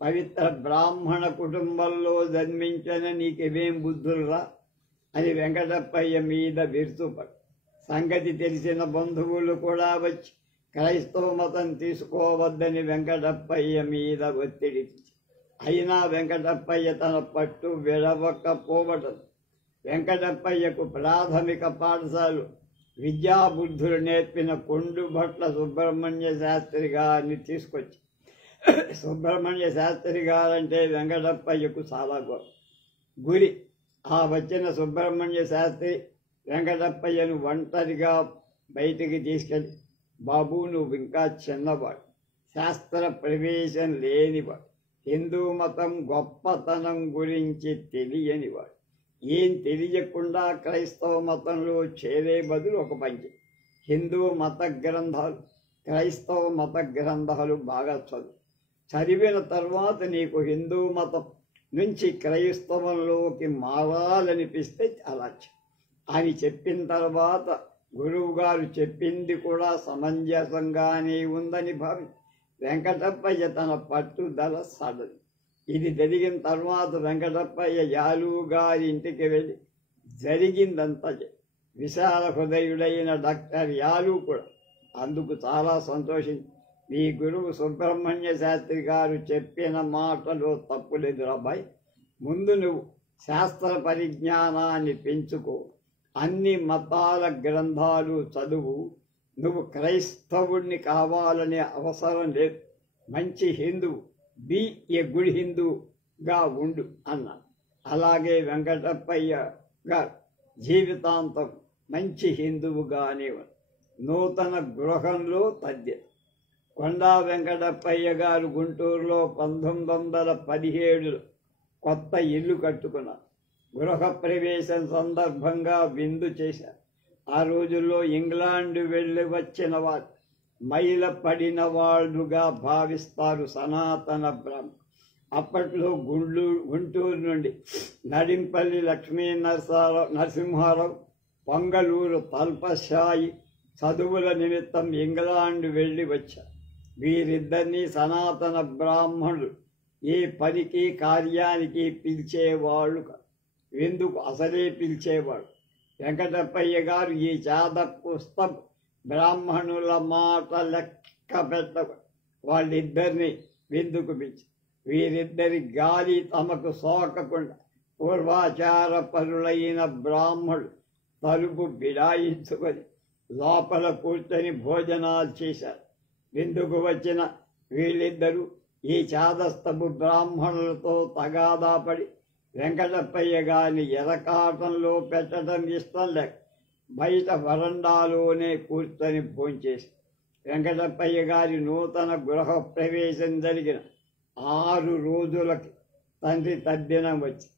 పవిత్ర బ్రాహ్మణ కుటుంబంలో జన్మించిన నీకేమేం బుద్ధులురా అని వెంకటప్పయ్య మీద విరుచుపడు. సంగతి తెలిసిన బంధువులు కూడా వచ్చి క్రైస్తవ మతం తీసుకోవద్దని వెంకటప్పయ్య మీద ఒత్తిడి. అయినా వెంకటప్పయ్య తన పట్టు విడవకపోవటం. వెంకటప్పయ్యకు ప్రాథమిక పాఠశాల విద్యాబుద్ధులు నేర్పిన కొండుభట్ల సుబ్రహ్మణ్య శాస్త్రి గారిని తీసుకొచ్చి, సుబ్రహ్మణ్య శాస్త్రి గారంటే వెంకటప్పయ్యకు చాలా గురి. ఆ వచ్చిన సుబ్రహ్మణ్య శాస్త్రి వెంకటప్పయ్యను ఒంటరిగా బయటికి తీసుకెళ్ళి, బాబు నువ్వు ఇంకా చిన్నవాడు, శాస్త్ర ప్రవేశం లేనివాడు, హిందూ మతం గొప్పతనం గురించి తెలియనివాడు, ఏం తెలియకుండా క్రైస్తవ మతంలో చేరే బదులు ఒక పంచి హిందూ మత గ్రంథాలు, క్రైస్తవ మత గ్రంథాలు బాగా చదివిన తర్వాత నీకు హిందూ మతం నుంచి క్రైస్తవంలోకి మారాలనిపిస్తే అలా అని చెప్పిన తర్వాత గురువు గారు చెప్పింది కూడా సమంజసంగానే ఉందని భావి వెంకటప్పయ్య తన పట్టుదల సడలి. ఇది జరిగిన తర్వాత వెంకటప్పయ్య యాలు గారి ఇంటికి వెళ్ళి జరిగిందంతా విశాల హృదయుడైన డాక్టర్ యాలు కూడా అందుకు చాలా సంతోషించి, మీ గురువు సుబ్రహ్మణ్య శాస్త్రి గారు చెప్పిన మాటలో తప్పులేదు రాబాయ్, ముందు నువ్వు శాస్త్ర పరిజ్ఞానాన్ని పెంచుకో, అన్ని మతాల గ్రంథాలు చదువు, నువ్వు క్రైస్తవుడిని కావాలనే అవసరం లేదు, మంచి హిందువు, బి ఏ గుడ్ హిందూగా ఉండు అన్నాడు. అలాగే వెంకటప్పయ్య గారు జీవితాంతం మంచి హిందువుగానే ఉంది. నూతన గృహంలో తద్య. కొండా వెంకటప్పయ్య గారు గుంటూరులో 1917లో కొత్త ఇల్లు కట్టుకున్నారు. గృహ ప్రవేశం సందర్భంగా విందు చేశారు. ఆ రోజుల్లో ఇంగ్లాండ్ వెళ్ళి వచ్చిన వారు మైల పడిన వాళ్ళుగా భావిస్తారు సనాతన బ్రహ్మ. అప్పట్లో గుంటూరు నుండి నడింపల్లి లక్ష్మీ నరసింహారావు, పొంగలూరు తల్పశాయి చదువుల నిమిత్తం ఇంగ్లాండ్ వెళ్ళి వచ్చారు. వీరిద్దరినీ సనాతన బ్రాహ్మణులు ఏ పనికి కార్యానికి పిలిచేవాళ్ళు కాదు, ఎందుకు అసలే పిలిచేవాడు. వెంకటప్పయ్య గారు ఈ చాద పుస్తకం బ్రాహ్మణుల మాట లెక్క పెట్ట వాళ్ళిద్దరినీ విందుకు పిలిచి, వీరిద్దరి గాలి తమకు సోకకుండా పూర్వాచార పరులైన బ్రాహ్మణులు తలుపు బిడాయించుకొని లోపల కూర్చొని భోజనాలు చేశారు. విందుకు వచ్చిన వీళ్ళిద్దరూ ఈ చాదస్తపు బ్రాహ్మణులతో తగాదాపడి వెంకటప్పయ్య గారిని ఎరకాటంలో పెట్టడం ఇష్టం లేక బయట వరండాలోనే కూర్చొని భోంచేసి, వెంకటప్పయ్య గారి నూతన గృహ ప్రవేశం జరిగిన 6 రోజులకి తండ్రి తద్దినం వచ్చి,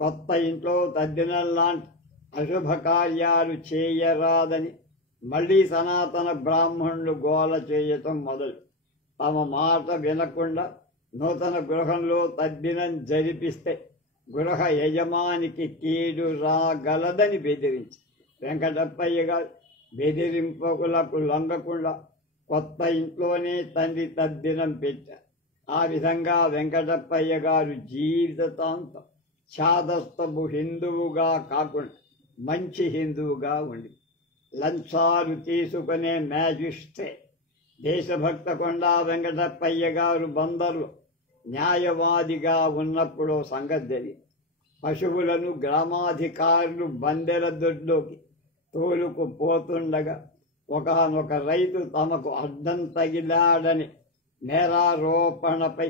కొత్త ఇంట్లో తద్దినం లాంటి అశుభ కార్యాలు చేయరాదని మళ్ళీ సనాతన బ్రాహ్మణులు గోల చేయటం మొదలు. తమ మాట వినకుండా నూతన గృహంలో తద్దినం జరిపిస్తే గృహ యజమానికి కీడు రాగలదని బెదిరించి వెంకటప్పయ్య గారు బెదిరింపులకు లొంగకుండా కొత్త ఇంట్లోనే తండ్రి తద్దినం పెట్టారు. ఆ విధంగా వెంకటప్పయ్య గారు జీవితాంతం చాదస్తపు హిందువుగా కాకుండా మంచి హిందువుగా ఉండి లంచాలు తీసుకునే మ్యాజిస్ట్రేట్ దేశభక్త కొండా వెంకటప్పయ్య గారు బందర్లో న్యాయవాదిగా ఉన్నప్పుడు సంగతి జరిగింది. పశువులను గ్రామాధికారులు బందెల దొడ్లోకి తోలుకుపోతుండగా ఒకానొక రైతు తమకు అడ్డం తగిలాడని నేరారోపణపై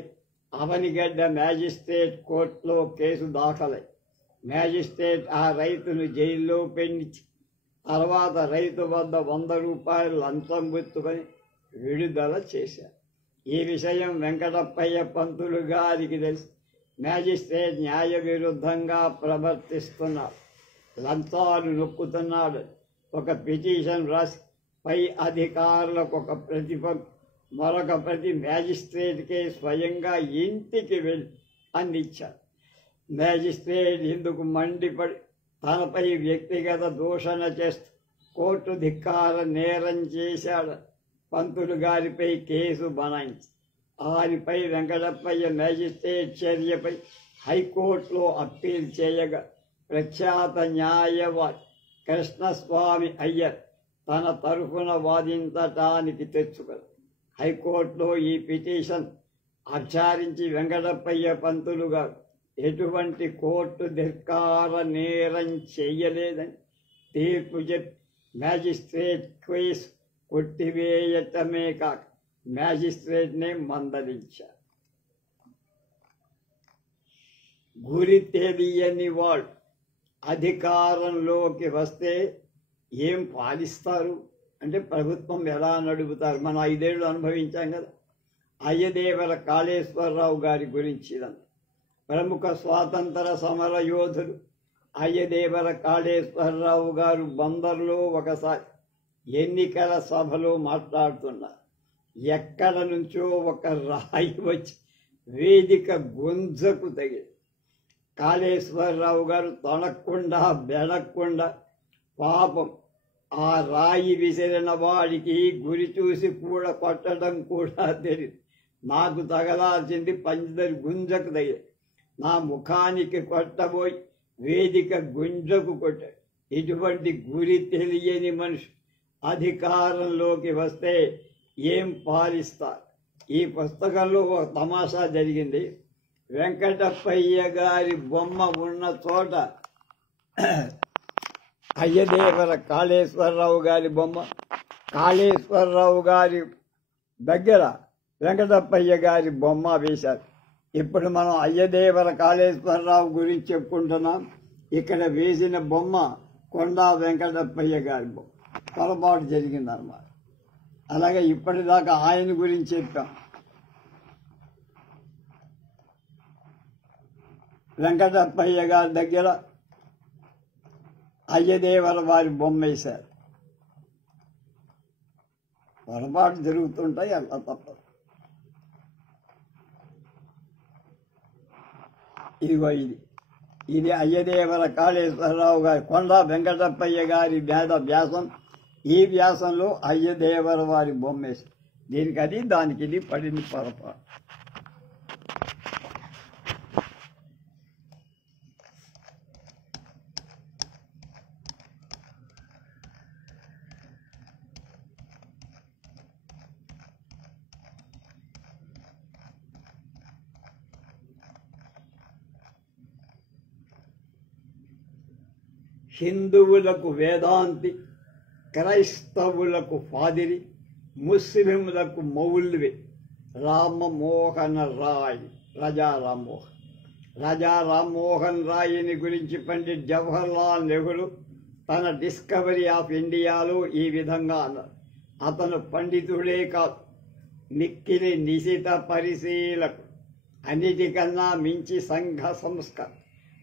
అవనిగడ్డ మ్యాజిస్ట్రేట్ కోర్టులో కేసు దాఖలై మ్యాజిస్ట్రేట్ ఆ రైతును జైల్లో పెంచి తర్వాత రైతు వద్ద 100 రూపాయలు లంచం పుచ్చుకొని విడుదల చేశారు. ఈ విషయం వెంకటప్పయ్య పంతులు గారికి తెలిసి మ్యాజిస్ట్రేట్ న్యాయ విరుద్ధంగా ప్రవర్తిస్తున్నాడు, లంచాలు నొక్కుతున్నాడు ఒక పిటిషన్ రాసి పై అధికారులకు ఒక ప్రతి మరొక ప్రతి మ్యాజిస్ట్రేట్కే స్వయంగా ఇంటికి వెళ్ళి అందించారు. మ్యాజిస్ట్రేట్ ఇందుకు మండిపడి తనపై వ్యక్తిగత దూషణ చేస్తూ కోర్టు ధిక్కార నేరం చేశాడు. పంతులు గారిపై కేసు బనాయించి వారిపై వెంకటప్పయ్య మ్యాజిస్ట్రేట్ చర్యపై హైకోర్టులో అప్పీల్ చేయగా ప్రఖ్యాత న్యాయవాది కృష్ణస్వామి అయ్యర్ తన తరఫున వాదించటానికి తెచ్చుకున్నారు. హైకోర్టులో ఈ పిటిషన్ విచారించి వెంకటప్పయ్య పంతులు గారు ఎటువంటి కోర్టు ధిక్కార నేరం చెయ్యలేదని తీర్పు చెప్పి మ్యాజిస్ట్రేట్ కేసు కొట్టివేయటమే కాక మ్యాజిస్ట్రేట్నే మందలించారు. గురి తెలియని వాళ్ళు అధికారంలోకి వస్తే ఏం పాలిస్తారు అంటే ప్రభుత్వం ఎలా నడుపుతారు. మనం 5 ఏళ్ళు అనుభవించాం కదా. అయ్యదేవర కాళేశ్వరరావు గారి గురించి ఇదంతా ప్రముఖ స్వాతంత్ర సమర యోధులు అయ్యదేవర కాళేశ్వరరావు గారు బందర్లో ఒకసారి ఎన్నికల సభలో మాట్లాడుతున్నారు. ఎక్కడ నుంచో ఒక రాయి వచ్చి వేదిక గుంజకు తగిలి కాళేశ్వరరావు గారు తొణక్కుండా బెడక్కుండా పాపం ఆ రాయి విసిరిన వాడికి గురి చూసి కూడా కొట్టడం కూడా తెలియదు. నాకు తగలాల్సింది పంచదరి గుంజకు తగిలి నా ముఖానికి కొట్టబోయి వేదిక గుంజకు కొట్టాడు. ఇటువంటి గురి తెలియని మనిషి అధికారంలోకి వస్తే ఏం పాలిస్తారు. ఈ పుస్తకంలో ఒక తమాషా జరిగింది. వెంకటప్పయ్య గారి బొమ్మ ఉన్న చోట అయ్యదేవర కాళేశ్వరరావు గారి బొమ్మ, కాళేశ్వరరావు గారి దగ్గర వెంకటప్పయ్య గారి బొమ్మ వేశారు. ఇప్పుడు మనం అయ్యదేవర కాళేశ్వరరావు గురించి చెప్పుకుంటున్నాం. ఇక్కడ వేసిన బొమ్మ కొండా వెంకటప్పయ్య గారి బొమ్మ. పొరపాటు జరిగిందన్నమాట. అలాగే ఇప్పటిదాకా ఆయన గురించి చెప్పాం. వెంకటప్పయ్య గారి దగ్గర అయ్యదేవర వారి బొమ్మ వేశారు. పొరపాటు జరుగుతుంటాయి, అలా తప్పదు. ఇదిగో ఇది అయ్యదేవర కాళేశ్వరరావు గారి కొండా వెంకటప్పయ్య గారి వ్యాసం. ఈ వ్యాసంలో అయ్యదేవర వారి బొమ్మ వేశారు. దీనికి అది దానికి ఇది పడింది పొరపాటు. హిందువులకు వేదాంతి, క్రైస్తవులకు ఫాదిరి, ముస్లింలకు మౌల్వి రామమోహన్ రాయ్. రాజా రామ్మోహన్ రాయ్ని గురించి పండిట్ జవహర్లాల్ నెహ్రూ తన డిస్కవరీ ఆఫ్ ఇండియాలో ఈ విధంగా అన్నారు. అతను పండితుడే కాదు, మిక్కిలి నిశిత పరిశీలకు, అన్నిటికన్నా మించి సంఘ సంస్కరణ.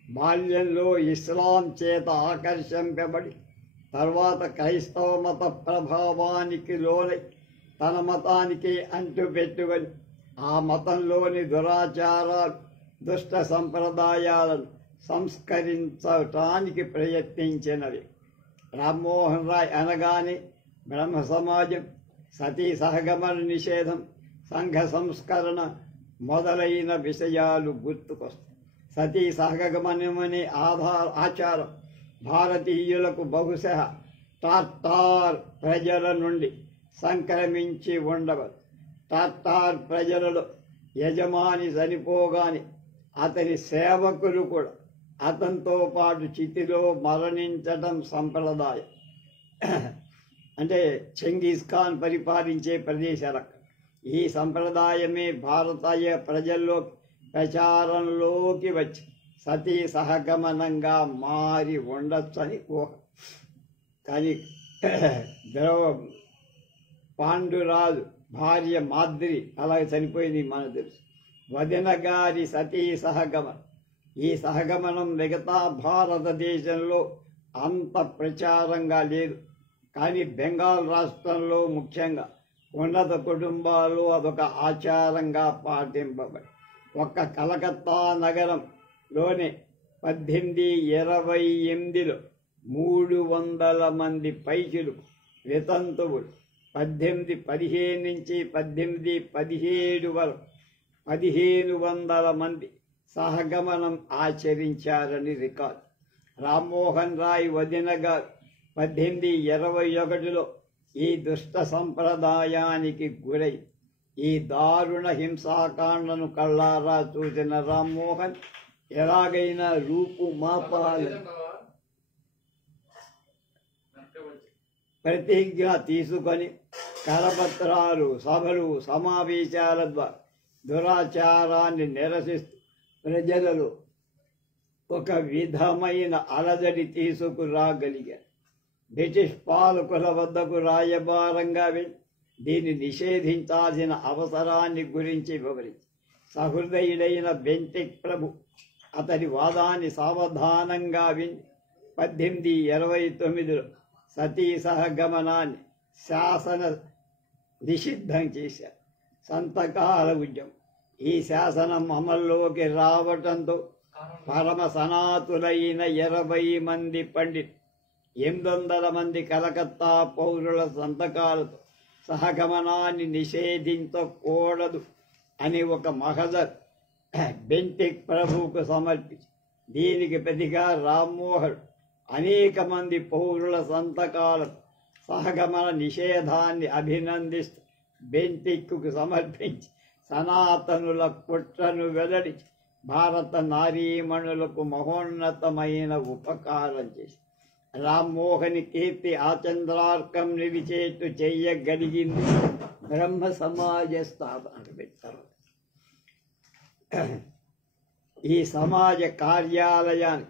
బాల్యంలో ఇస్లాం చేత ఆకర్షింపబడి తర్వాత క్రైస్తవ మత ప్రభావానికి లోనై తన మతానికి అంటుపెట్టుకొని ఆ మతంలోని దురాచారాలు, దుష్ట సంప్రదాయాలను సంస్కరించటానికి ప్రయత్నించినవి. రామ్మోహన్ రాయ్ అనగానే బ్రహ్మ సమాజం, సతీ సహగమన నిషేధం, సంఘ సంస్కరణ మొదలైన విషయాలు గుర్తుకొస్తాయి. సతీ సహగమనమనే ఆచారం భారతీయులకు బహుశः టార్టార్ ప్రజల నుండి సంక్రమించి ఉండవచ్చు. టార్టార్ ప్రజలలో యజమాని చనిపోగానే అతని సేవకులు కూడా అతనితో పాటు చితిలో మరణించడం సంప్రదాయం. అంటే చెంగీజ్ ఖాన్ పరిపాలించే ప్రదేశాలకు ఈ సంప్రదాయమే భారతీయ ప్రజల్లో ప్రచారంలోకి వచ్చి సతీ సహగమనంగా మారి ఉండొచ్చని ఊహ. కానీ పాండురాజు భార్య మాద్రి అలాగే చనిపోయింది మనకు తెలుసు. వదిన గారి సతీ సహగమనం, ఈ సహగమనం మిగతా భారతదేశంలో అంత ప్రచారంగా లేదు. కానీ బెంగాల్ రాష్ట్రంలో ముఖ్యంగా ఉన్నత కుటుంబాలు అదొక ఆచారంగా పాటింపబడి ఒక్క కలకత్తా నగరంలోనే 1828లో 300 మంది పైచిలుకు వితంతువులు 1815 నుంచి 1817 వరకు 1500 మంది సహగమనం ఆచరించారని రికార్డు. రామ్మోహన్ రాయ్ వదిన గారు 1821లో ఈ దుష్ట సంప్రదాయానికి గురై ఈ దారుణ హింసాకాండను కళ్ళారా చూసిన రామ్మోహన్ ఎలాగైనా రూపు మాపాలని ప్రతిజ్ఞ తీసుకొని కరపత్రాలు, సభలు, సమావేశాల ద్వారా దురాచారాన్ని నిరసిస్తూ ప్రజలలో ఒక విధమైన అలజడి తీసుకురాగలిగారు. బ్రిటిష్ పాలకుల వద్దకు రాయబారంగా వెళ్ళి దీన్ని నిషేధించాల్సిన అవసరాన్ని గురించి వివరించి సహృదయుడైన బెంటిక్ ప్రభు అతడి వాదాన్ని సావధానంగా విని 1829లో సతీ సహగమనాన్ని శాసన నిషిద్ధం చేశారు. సంతకాల ఉద్యమం ఈ శాసనం అమల్లోకి రావటంతో పరమ సనాతులైన 20 మంది పండితులు 800 మంది కలకత్తా పౌరుల సంతకాలతో సహగమనాన్ని నిషేధించకూడదు అని ఒక మహజర్ బెంటిక్ ప్రభువుకు సమర్పించి దీనికి ప్రతిగా రామ్మోహన్ అనేక మంది పౌరుల సంతకాలతో సహగమన నిషేధాన్ని అభినందిస్తూ బెంటిక్కు సమర్పించి సనాతనుల కుట్రను వెల్లడించి భారత నారీమణులకు మహోన్నతమైన ఉపకారం చేసి రామ్మోహన్ కీర్తి ఆచంద్రార్కం నిలిచేట్టు చెయ్యగలిగింది బ్రహ్మ సమాజ స్థాపన పెట్టారు. ఈ సమాజ కార్యాలయాన్ని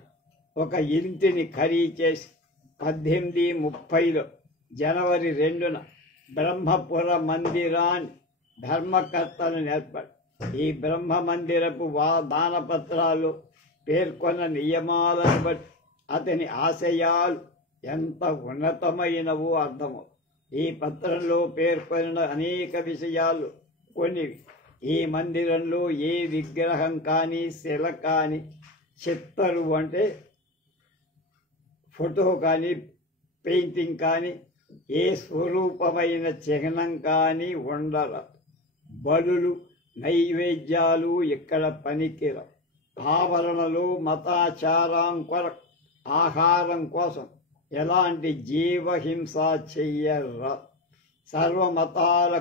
ఒక ఇంటిని ఖరీదు చేసి 1830లో జనవరి 2న బ్రహ్మపుర మందిరాన్ని ధర్మకర్తలు ఏర్పడి ఈ బ్రహ్మ మందిరపు దానపత్రాలు పేర్కొన్న నియమాలను బట్టి అతని ఆశయాలు ఎంత ఉన్నతమైనవో అర్థమవు. ఈ పత్రంలో పేర్కొన్న అనేక విషయాలు కొన్ని ఈ మందిరంలో ఏ విగ్రహం కానీ శిల కానీ చిత్తరు అంటే ఫోటో కానీ పెయింటింగ్ కానీ ఏ స్వరూపమైన చిహ్నం కానీ ఉండరు. బలులు నైవేద్యాలు ఇక్కడ పనికిరావు. ఆవరణలు మతాచారం కొరకు ఆహారం కోసం ఎలాంటి జీవహింస చెయ్యరా. సర్వమతాల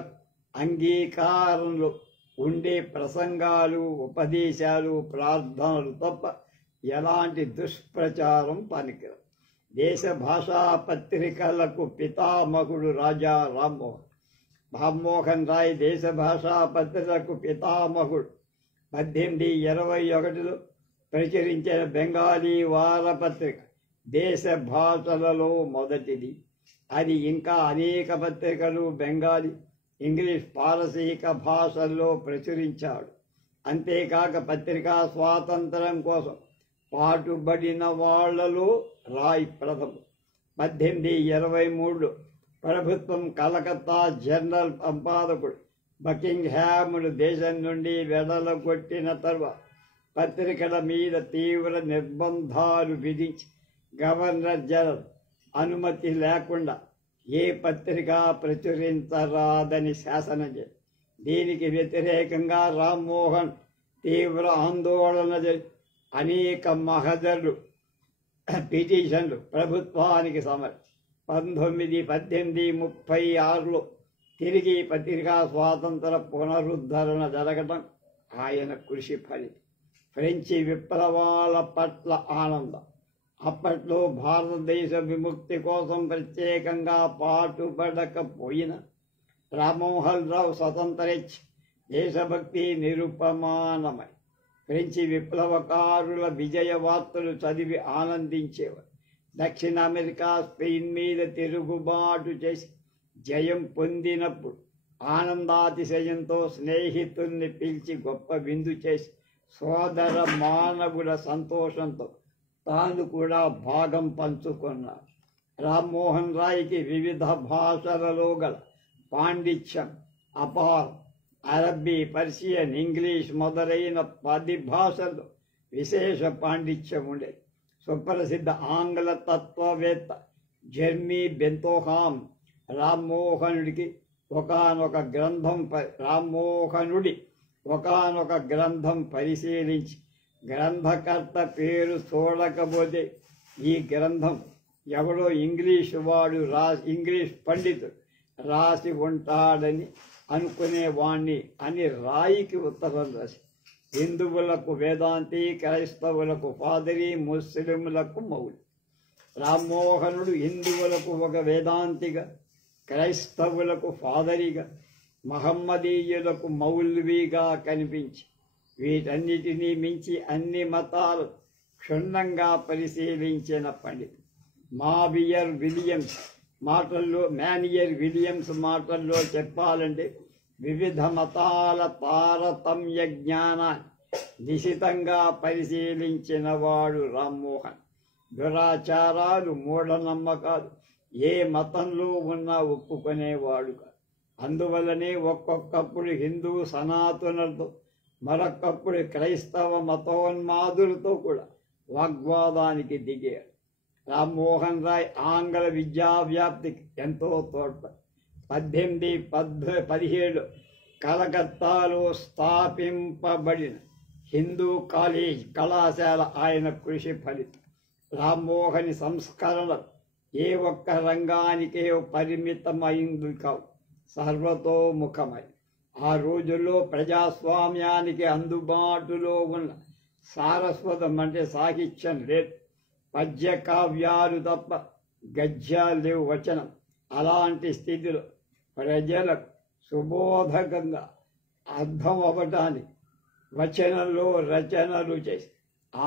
అంగీకారంలో ఉండే ప్రసంగాలు, ఉపదేశాలు, ప్రార్థనలు తప్ప ఎలాంటి దుష్ప్రచారం పనికిరావు. దేశ భాషా పత్రికలకు పితామహుడు రాజా రామ్మోహన్ రాయ్ దేశ భాషా పత్రికలకు పితామహుడు. 1821లో ప్రచురించిన బెంగాలీ వారపత్రిక దేశ భాషలలో మొదటిది. అది ఇంకా అనేక పత్రికలు బెంగాలీ, ఇంగ్లీష్, పారసీక భాషల్లో ప్రచురించాడు. అంతేకాక పత్రికా స్వాతంత్రం కోసం పాటుబడిన వాళ్లలో రాయ్ ప్రథముడు. 1823లో ప్రభుత్వం కలకత్తా జనరల్ సంపాదకుడు బకింగ్హామును దేశం నుండి వెడలగొట్టిన తర్వాత పత్రికల మీద తీవ్ర నిర్బంధాలు విధించి గవర్నర్ జనరల్ అనుమతి లేకుండా ఏ పత్రిక ప్రచురించరాదని శాసనం చేసి దీనికి వ్యతిరేకంగా రామ్మోహన్ తీవ్ర ఆందోళన చేసి అనేక మహజర్లు పిటిషన్లు ప్రభుత్వానికి సమర్పించి 1836లో తిరిగి పత్రికా స్వాతంత్ర పునరుద్ధరణ జరగటం ఆయన కృషి ఫలితం. ఫ్రెంచి విప్లవాల పట్ల ఆనందం, అప్పట్లో భారతదేశ విముక్తి కోసం ప్రత్యేకంగా పాటుపడకపోయిన రామ్మోహన్ రావు స్వతంత్రిచ్చి దేశభక్తి నిరుపమానమై ఫ్రెంచి విప్లవకారుల విజయ వార్తలు చదివి ఆనందించేవారు. దక్షిణ అమెరికా స్పెయిన్ మీద తిరుగుబాటు చేసి జయం పొందినప్పుడు ఆనందాతిశయంతో స్నేహితుల్ని పిలిచి గొప్ప విందు చేసి సోదర మానవుల సంతోషంతో తాను కూడా భాగం పంచుకున్నారు. రామ్మోహన్ రాయ్కి వివిధ భాషలలో గల పాండిత్యం అపారం. అరబ్బీ, పర్షియన్, ఇంగ్లీష్ మొదలైన 10 భాషల్లో విశేష పాండిత్యం ఉండేది. సుప్రసిద్ధ ఆంగ్ల తత్వవేత్త జెర్మీ బెంతోహామ్ రామ్మోహనుడి ఒకానొక గ్రంథం పరిశీలించి గ్రంథకర్త పేరు చూడకపోతే ఈ గ్రంథం ఎవడో ఇంగ్లీష్ పండితుడు రాసి ఉంటాడని అనుకునేవాణ్ణి అని రాయికి ఉత్తరం రాసి హిందువులకు వేదాంతి, క్రైస్తవులకు ఫాదరి, ముస్లింలకు మౌలి. రామ్మోహనుడు హిందువులకు ఒక వేదాంతిగా, క్రైస్తవులకు ఫాదరిగా, మహమ్మదీయులకు మౌల్వీగా కనిపించి వీటన్నిటినీ మించి అన్ని మతాలు క్షుణ్ణంగా పరిశీలించిన పండితుడు. మానియర్ విలియమ్స్ మాటల్లో చెప్పాలంటే వివిధ మతాల తారతమ్య జ్ఞానాన్ని నిశితంగా పరిశీలించిన వాడు రామ్మోహన్. దురాచారాలు, మూఢనమ్మకాలు ఏ మతంలో ఉన్నా ఒప్పుకునేవాడు కాదు. అందువల్లనే ఒక్కొక్కప్పుడు హిందూ సనాతనులతో, మరొకప్పుడు క్రైస్తవ మతోన్మాదులతో కూడా వాగ్వాదానికి దిగాడు. రామ్మోహన్ రాయ్ ఆంగ్ల విద్యా వ్యాప్తికి ఎంతో తోడ్పడి 1817 కలకత్తాలో స్థాపింపబడిన హిందూ కళాశాల ఆయన కృషి ఫలితం. రామ్మోహన్ సంస్కరణలు ఏ ఒక్క రంగానికే పరిమితమైంది కావు, సర్వతోముఖమై. ఆ రోజుల్లో ప్రజాస్వామ్యానికి అందుబాటులో ఉన్న సారస్వతం అంటే సాహిత్యం లేదు, పద్య కావ్యాలు తప్ప గద్యాలు లేవు, వచనం. అలాంటి స్థితిలో ప్రజలకు సుబోధకంగా అర్థం అవ్వటానికి వచనంలో రచనలు చేసి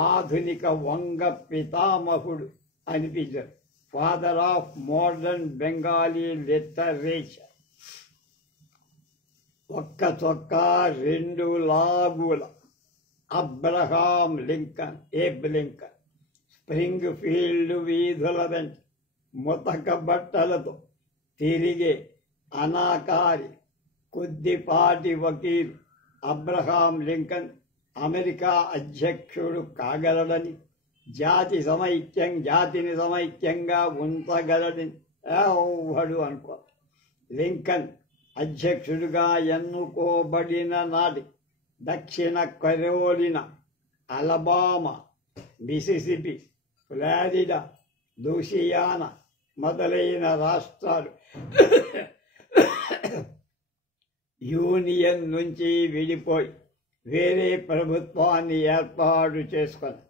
ఆధునిక వంగ పితామహుడు అనిపించారు. Father of modern Bengali literature. ఒక్క చొక్కా 2 లాగుల Abraham Lincoln, Abe Lincoln Springfield వీధుల వెంట ముతక బట్టలతో తిరిగే అనాకారి కొద్దిపాటి వకీలు అబ్రహాం లింకన్ అమెరికా అధ్యక్షుడు కాగలడని, జాతిని సమైక్యంగా ఉంచగలడని ఎవడు అనుకో. లింకన్ అధ్యక్షుడిగా ఎన్నుకోబడిన నాటి దక్షిణ Carolina, Alabama, Mississippi, Florida, Louisiana మొదలైన రాష్ట్రాలు యూనియన్ నుంచి విడిపోయి వేరే ప్రభుత్వాన్ని ఏర్పాటు చేసుకొని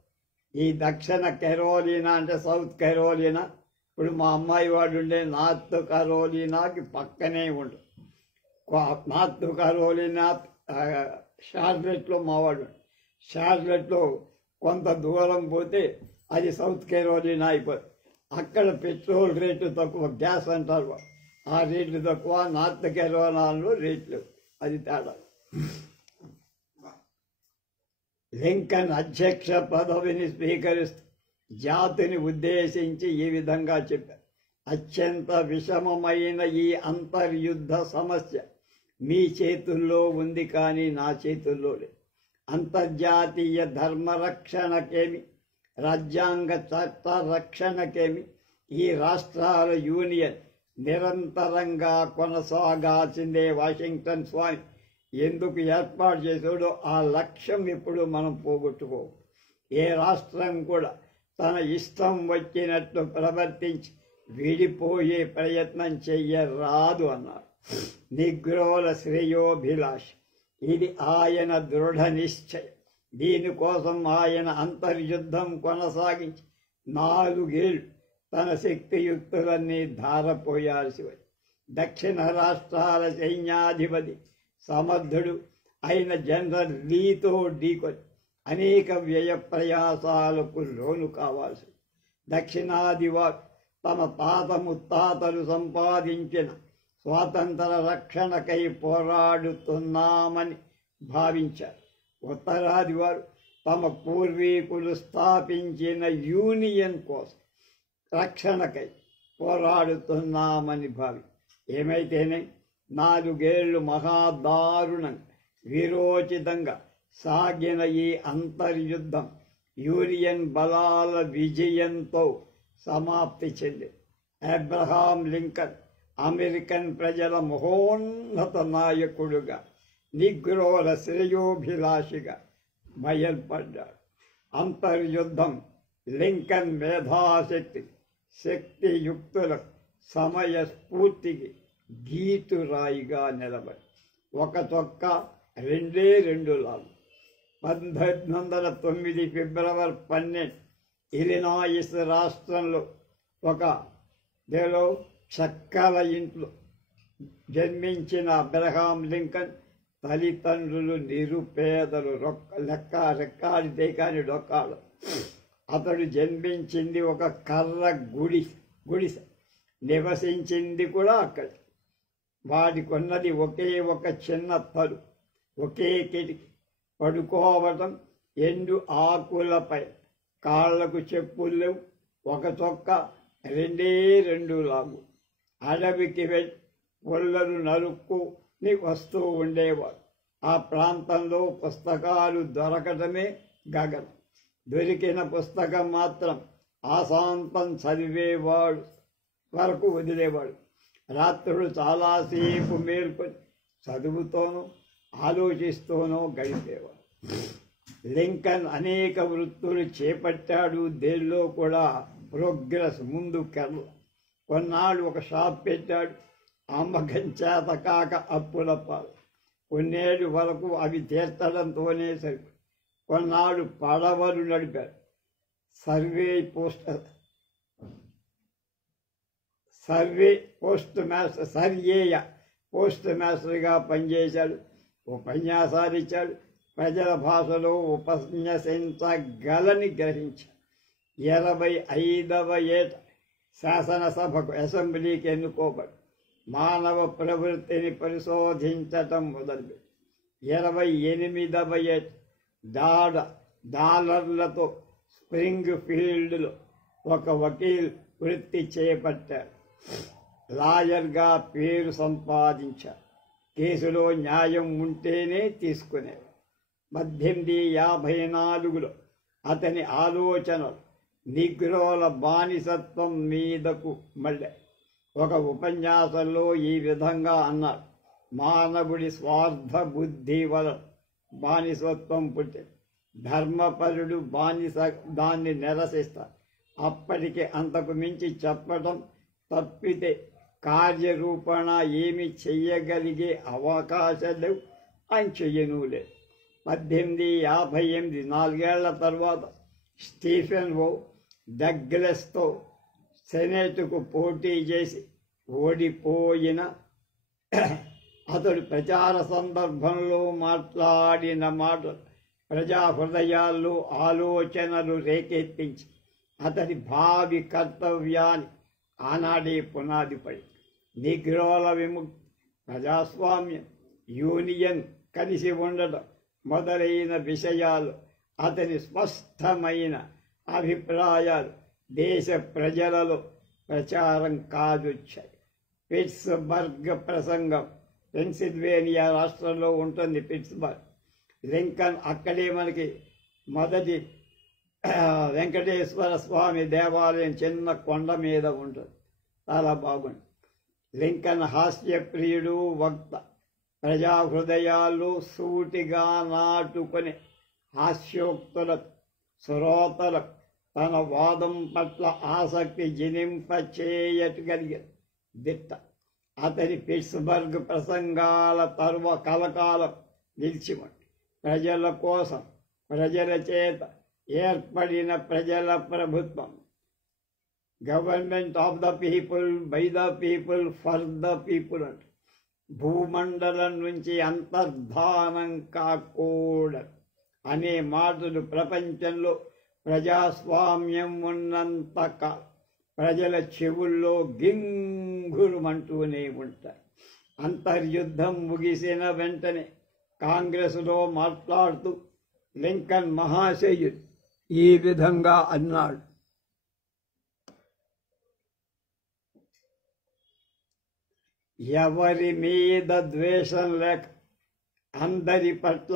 ఈ దక్షిణ కెరోలినా అంటే సౌత్ కెరోలినా, ఇప్పుడు మా అమ్మాయి వాడు ఉండే నార్త్ కెరోలినాకి పక్కనే ఉండు. నార్త్ కెరోలినా షార్లెట్లో మావాడు, షార్లెట్లో కొంత దూరం పోతే అది సౌత్ కెరోలినా అయిపోతుంది. అక్కడ పెట్రోల్ రేటు తక్కువ, గ్యాస్ అంటారు, ఆ రేట్లు తక్కువ. నార్త్ కెరోలినాలో రేట్లు, అది తేడా. లింకన్ అధ్యక్ష పదవిని స్వీకరిస్తూ జాతిని ఉద్దేశించి ఈ విధంగా చెప్పారు: అత్యంత విషమమైన ఈ అంతర్యుద్ధ సమస్య మీ చేతుల్లో ఉంది, కానీ నా చేతుల్లో లేదు. అంతర్జాతీయ ధర్మరక్షణకేమి, రాజ్యాంగ చట్ట రక్షణకేమి ఈ రాష్ట్రాల యూనియన్ నిరంతరంగా కొనసాగాల్సిందే. వాషింగ్టన్ స్వామి ఎందుకు ఏర్పాటు చేసాడో ఆ లక్ష్యం ఇప్పుడు మనం పోగొట్టుకో. ఏ రాష్ట్రం కూడా తన ఇష్టం వచ్చినట్లు ప్రవర్తించి విడిపోయే ప్రయత్నం చెయ్యరాదు అన్నారు. నిగ్రోల శ్రేయోభిలాష, ఇది ఆయన దృఢ నిశ్చయం. దీనికోసం ఆయన అంతర్యుద్ధం కొనసాగించి 4 ఏళ్ళు తన శక్తియుక్తులన్నీ ధారపోయాల్సి వచ్చి దక్షిణ రాష్ట్రాల సైన్యాధిపతి సమర్థుడు అయిన జనరల్ లీతో ఢీకొని అనేక వ్యయ ప్రయాసాలకు లోను కావాల్సి. దక్షిణాది వారు తమ తాత ముత్తాతలు సంపాదించిన స్వాతంత్ర రక్షణకై పోరాడుతున్నామని భావించారు. ఉత్తరాది వారు తమ పూర్వీకులు స్థాపించిన యూనియన్ కోసం రక్షణకై పోరాడుతున్నామని ఏమైతేనే 4 ఏళ్ళు మహాదారుణంగా వీరోచితంగా సాగిన ఈ అంతర్యుద్ధం యూనియన్ బలాల విజయంతో సమాప్తి చెందింది. అబ్రహాం లింకన్ అమెరికన్ ప్రజల మహోన్నత నాయకుడుగా, నిగ్రోల శ్రేయోభిలాషిగా బయల్పడ్డాడు. అంతర్యుద్ధం లింకన్ మేధాశక్తి, శక్తియుక్తులకు, సమయస్ఫూర్తికి గీతురాయిగా నిలబడి ఒక చొక్క 2 లాభం. 1809 ఫిబ్రవరి 12 ఇలినాయిస్ రాష్ట్రంలో ఒక చక్కల ఇంట్లో జన్మించిన అబ్రహాం లింకన్ తల్లిదండ్రులు నిరుపేదలు, రెక్కాడితే కాని డొక్కాడు. అతడు జన్మించింది ఒక కర్ర గుడిసె, నివసించింది కూడా అక్కడ. వాడికొన్నది ఒకే ఒక చిన్న తలు, ఒకే కిటికీ, పడుకోవటం ఎండు ఆకులపై, కాళ్లకు చెప్పులు లేవు, ఒక చొక్క 2 లాగు. అడవికి వెళ్ళి పుల్లలు నరుక్కుని వస్తూ ఉండేవాడు. ఆ ప్రాంతంలో పుస్తకాలు దొరకటమే గగనం. దొరికిన పుస్తకం మాత్రం ఆశాంతం చదివేవాడు వరకు వదిలేవాడు. రాత్రులు చాలాసేపు మేల్కొని చదువుతోనూ ఆలోచిస్తూనూ గడిపేవాడు. లింకన్ అనేక వృత్తులు చేపట్టాడు. దేనిలో కూడా ప్రోగ్రెస్ ముందుకెళ్ళ. కొన్నాళ్ళు ఒక షాప్ పెట్టాడు. అమ్మకం చేత కాక అప్పుల పాలు. కొన్నేళ్ళు వరకు అవి తీర్చడంతోనే సరి. కొన్నాళ్ళు పడవలు నడిపారు. పోస్ట్ మాస్టర్గా పనిచేశాడు. ఉపన్యాసాలు ఇచ్చాడు. ప్రజల భాషలో ఉపన్యసించగలని గ్రహించాడు. 25వ ఏట శాసనసభకు, అసెంబ్లీకి ఎన్నుకోబడి మానవ ప్రవృత్తిని పరిశోధించటం మొదలుపెట్టి 28వ ఏట డాలర్లతో స్ప్రింగ్ ఫీల్డ్లో ఒక వకీల్ వృత్తి చేపట్టాడు. లాయర్గా పేరు సంపాదించాడు. కేసులో న్యాయం ఉంటేనే తీసుకునేవాడు. 1854లో అతని ఆలోచనలు నిగ్రోల బానిసత్వం మీదకు మళ్ళాయి. ఒక ఉపన్యాసంలో ఈ విధంగా అన్నాడు: మానవుడి స్వార్థ బుద్ధి వలన బానిసత్వం పుట్టింది. ధర్మపరుడు బానిస దాన్ని నిరసిస్తాడు. అప్పటికి అంతకు మించి చెప్పటం తప్పితే కార్యరూపణ ఏమి చెయ్యగలిగే అవకాశాలు ఆయన చెయ్యను లేదు. 1858 4 ఏళ్ల తర్వాత స్టీఫెన్ ఓ డగ్లస్తో సెనేటుకు పోటీ చేసి ఓడిపోయిన అతడు ప్రచార సందర్భంలో మాట్లాడిన మాటలు ప్రజా హృదయాల్లో ఆలోచనలు రేకెత్తించి అతడి భావి కర్తవ్యాన్ని ఆనాడే పునాది పడి నిగ్రోల విముక్తి, ప్రజాస్వామ్యం, యూనియన్ కలిసి ఉండడం మొదలైన విషయాలు అతని స్పష్టమైన అభిప్రాయాలు దేశ ప్రజలలో ప్రచారం కాజొచ్చాయి. పిట్స్బర్గ్ ప్రసంగం, పెన్సిల్వేనియా రాష్ట్రంలో ఉంటుంది పిట్స్బర్గ్. లింకన్ అక్కడే మనకి మొదటి వెంకటేశ్వర స్వామి దేవాలయం చిన్న కొండ మీద ఉంటుంది. చాలా బాగుంది. లింకన్ హాస్యప్రియుడు, వక్త. ప్రజా హృదయాల్లో సూటిగా నాటుకొని హాస్యోక్తులకు, శ్రోతలకు తన వాదం పట్ల ఆసక్తి జనింపచేయగలిగే దిట్ట. అతని పిట్స్బర్గ్ ప్రసంగాల కలకాలం నిలిచిమండి. ప్రజల కోసం, ప్రజల చేత ఏర్పడిన ప్రజల ప్రభుత్వం government of the people, by the people, for the people అంట. భూమండలం నుంచి అంతర్ధానం కాకూడదు అనే మాటలు ప్రపంచంలో ప్రజాస్వామ్యం ఉన్నంత ప్రజల చెవుల్లో గింగురుమంటూనే ఉంటాయి. అంతర్యుద్ధం ముగిసిన వెంటనే కాంగ్రెస్లో మాట్లాడుతూ లింకన్ మహాశయుడు ఈ విధంగా అన్నాడు. ఎవరి మీద ద్వేషం లేక అందరి పట్ల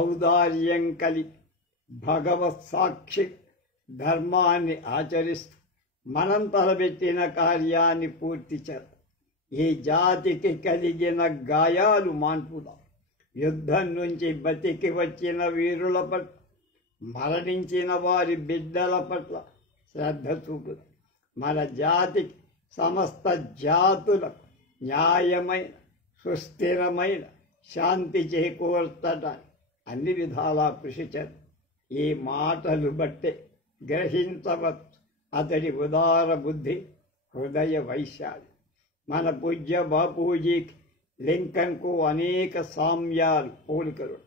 ఔదార్యం కలిగి భగవత్ సాక్షి ధర్మాన్ని ఆచరిస్తూ మనం తలబెట్టిన కార్యాన్ని పూర్తి చేద్దాం. ఈ జాతికి కలిగిన గాయాలు మాన్పుదాం. యుద్ధం నుంచి బతికి వచ్చిన వీరుల పట్ల, మరణించిన వారి బిడ్డల పట్ల శ్రద్ధ చూపుదాం. మన జాతికి, సమస్త జాతులకు న్యాయమైన, సుస్థిరమైన శాంతి చేకూర్చడానికి అన్ని విధాలా కృషి చేద్దాం. ఈ మాటలు బట్టే గ్రహించవచ్చు అతడి ఉదార బుద్ధి, హృదయ వైశాలి. మన పూజ్య బాపూజీకి లింకన్కు అనేక సామ్యాలు, పోలికలు.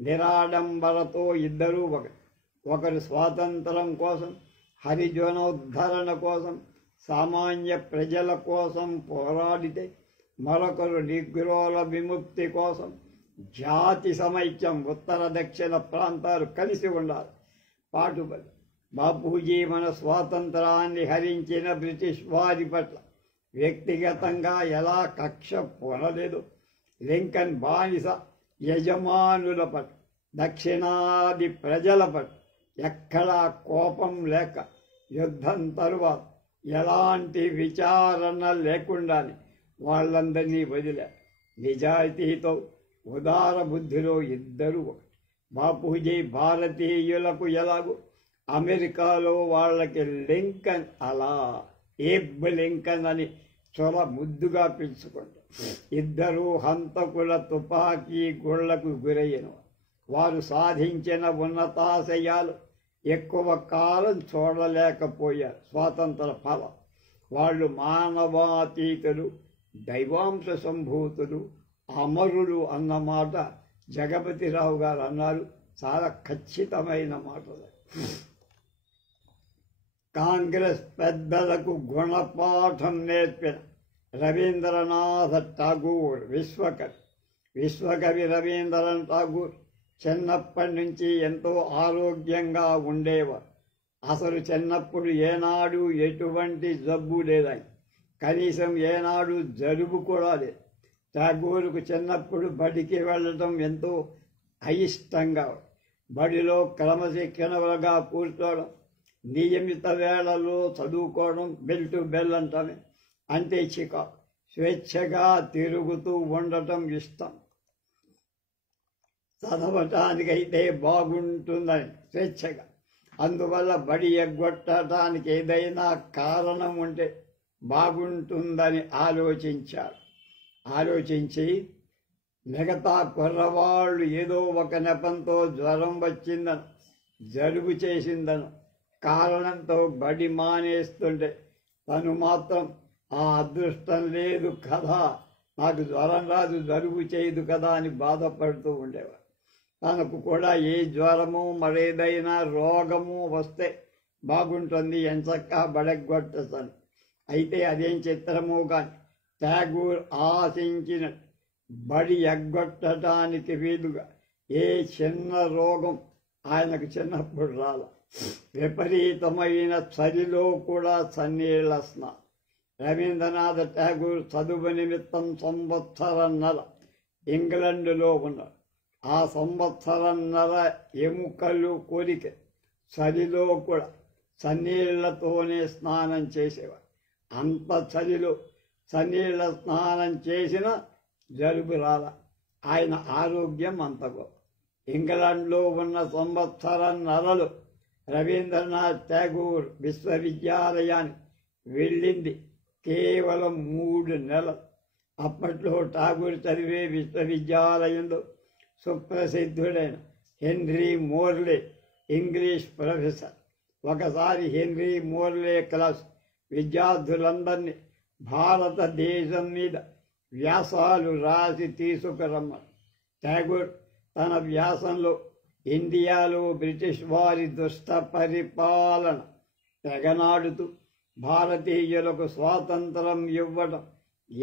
నిరాడంబరతో ఇద్దరూ ఒకరు స్వాతంత్రం కోసం, హరిజనోద్ధరణ కోసం, సామాన్య ప్రజల కోసం పోరాడితే మరొకరు నిగ్రోల విముక్తి కోసం, జాతి సమైక్యం, ఉత్తర దక్షిణ ప్రాంతాలు కలిసి ఉండాలి, పాటుపడి. బాపూజీ మన స్వాతంత్రాన్ని హరించిన బ్రిటిష్ వారి పట్ల వ్యక్తిగతంగా ఎలా కక్ష పొరలేదు, లింకన్ బానిస యజమానుల పట్ల, దక్షిణాది ప్రజల పట్ల ఎక్కడా కోపం లేక యుద్ధం తరువాత ఎలాంటి విచారణ లేకుండానే వాళ్ళందరినీ వదిలే నిజాయితీతో, ఉదార బుద్ధిలో ఇద్దరు ఒకటి. బాపూజీ భారతీయులకు ఎలాగో అమెరికాలో వాళ్ళకి లింకన్ అలా ఏబ్ లింకన్ అని చొర ముద్దుగా పిలుచుకుంటారు. ఇద్దరూ హంతకుల తుపాకీ గుళ్లకు గురయ్యను. వారు సాధించిన ఉన్నతాశయాలు ఎక్కువ కాలం చూడలేకపోయారు. స్వాతంత్ర ఫలం వాళ్ళు మానవాతీతులు, దైవాంశ సంభూతులు, అమరులు అన్నమాట జగపతిరావు గారు అన్నారు. చాలా ఖచ్చితమైన మాటలు. కాంగ్రెస్ పెద్దలకు గుణపాఠం నేర్పిన రవీంద్రనాథ్ ఠాగూర్ విశ్వకవి రవీంద్రనాథ్ ఠాగూర్ చిన్నప్పటి నుంచి ఎంతో ఆరోగ్యంగా ఉండేవారు. అసలు చిన్నప్పుడు ఏనాడు ఎటువంటి జబ్బు లేదని, కనీసం ఏనాడు జలుబు కూడా లేదు. ఠాగూర్కు చిన్నప్పుడు బడికి వెళ్ళటం ఎంతో అయిష్టంగా, బడిలో క్రమశిక్షణగా కూర్చోవడం, నియమిత వేళలో చదువుకోవడం, బెల్ టు బెల్ అంటామే అంటే చికాకు. స్వేచ్ఛగా తిరుగుతూ ఉండటం ఇష్టం. చదవటానికైతే బాగుంటుందని స్వేచ్ఛగా. అందువల్ల బడి ఎగ్గొట్టడానికి ఏదైనా కారణం ఉంటే బాగుంటుందని ఆలోచించి మిగతా కుర్రవాళ్ళు ఏదో ఒక నెపంతో జ్వరం వచ్చిందను, జలుబు చేసిందను కారణంతో బడి మానేస్తుంటే తను మాత్రం ఆ అదృష్టం లేదు కదా, నాకు జ్వరం రాదు, జలుబు చేయదు కదా అని బాధపడుతూ ఉండేవారు. తనకు కూడా ఏ జ్వరము మరేదైనా రోగము వస్తే బాగుంటుంది, ఎంచక్కా బడెగ్గొట్టను. అయితే అదేం చిత్రమో కానీ ఠాగూర్ ఆశించిన బడి ఎగ్గొట్టడానికి వీలుగా ఏ చిన్న రోగం ఆయనకు చిన్నప్పుడు రాల. విపరీతమైన చలిలో కూడా సన్నీళ్ల స్నానం. రవీంద్రనాథ్ ఠాగూర్ చదువు నిమిత్తం సంవత్సరన్నర ఇంగ్లండులో ఉన్నాడు. ఆ సంవత్సరన్నర ఎముకలు కోరిక చలిలో కూడా సన్నీళ్లతోనే స్నానం చేసేవాడు. అంత చలిలో సన్నీళ్ల స్నానం చేసిన జలుబు రాల. ఆయన ఆరోగ్యం అంత గొప్ప. ఇంగ్లాండ్లో ఉన్న సంవత్సరన్నరలో రవీంద్రనాథ్ ఠాగూర్ విశ్వవిద్యాలయానికి వెళ్ళింది కేవలం 3 నెలలు. అప్పట్లో ఠాగూర్ చదివే విశ్వవిద్యాలయంలో సుప్రసిద్ధుడైన హెన్రీ మోర్లే ఇంగ్లీష్ ప్రొఫెసర్. ఒకసారి హెన్రీ మోర్లే క్లాస్ విద్యార్థులందరినీ భారతదేశం మీద వ్యాసాలు రాసి తీసుకురమ్మని. ఠాగూర్ తన వ్యాసంలో ఇండియాలో బ్రిటిష్ వారి దుష్ట పరిపాలన తెగనాడుతూ భారతీయులకు స్వాతంత్రం ఇవ్వడం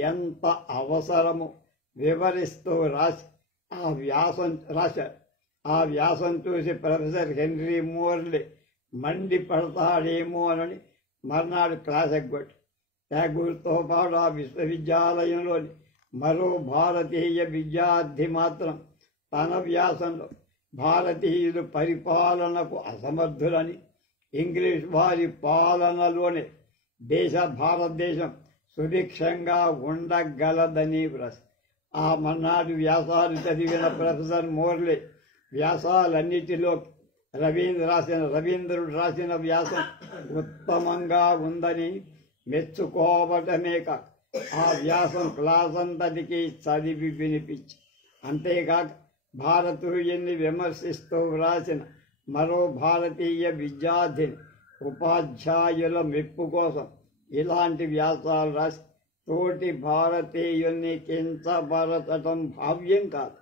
ఎంత అవసరమో వివరిస్తూ రాశారు. ఆ వ్యాసం చూసి ప్రొఫెసర్ హెన్రీ మోర్లే మండిపడతాడేమోనని మర్నాడు క్లాస్ ఎగ్గొట్టు. ఠాగూర్తో పాటు ఆ విశ్వవిద్యాలయంలోని మరో భారతీయ విద్యార్థి మాత్రం తన వ్యాసంలో భారతీయులు పరిపాలనకు అసమర్థులని, ఇంగ్లీష్ వారి పాలనలోనే భారతదేశం సుభిక్షంగా ఉండగలదని ఆ మర్నాడు వ్యాసాలు చదివిన ప్రొఫెసర్ మోర్లే వ్యాసాలన్నిటిలో రవీంద్రుడు రాసిన వ్యాసం ఉత్తమంగా ఉందని మెచ్చుకోవటమే కాక ఆ వ్యాసం క్లాస్ అంతటికీ చదివి వినిపించి, అంతేకాక భారతీయుని విమర్శిస్తూ వ్రాసిన మరో భారతీయ విద్యార్థిని ఉపాధ్యాయుల మెప్పు కోసం ఇలాంటి వ్యాసాలు రాసి తోటి భారతీయుల్ని కించపరచటం భావ్యం కాదు.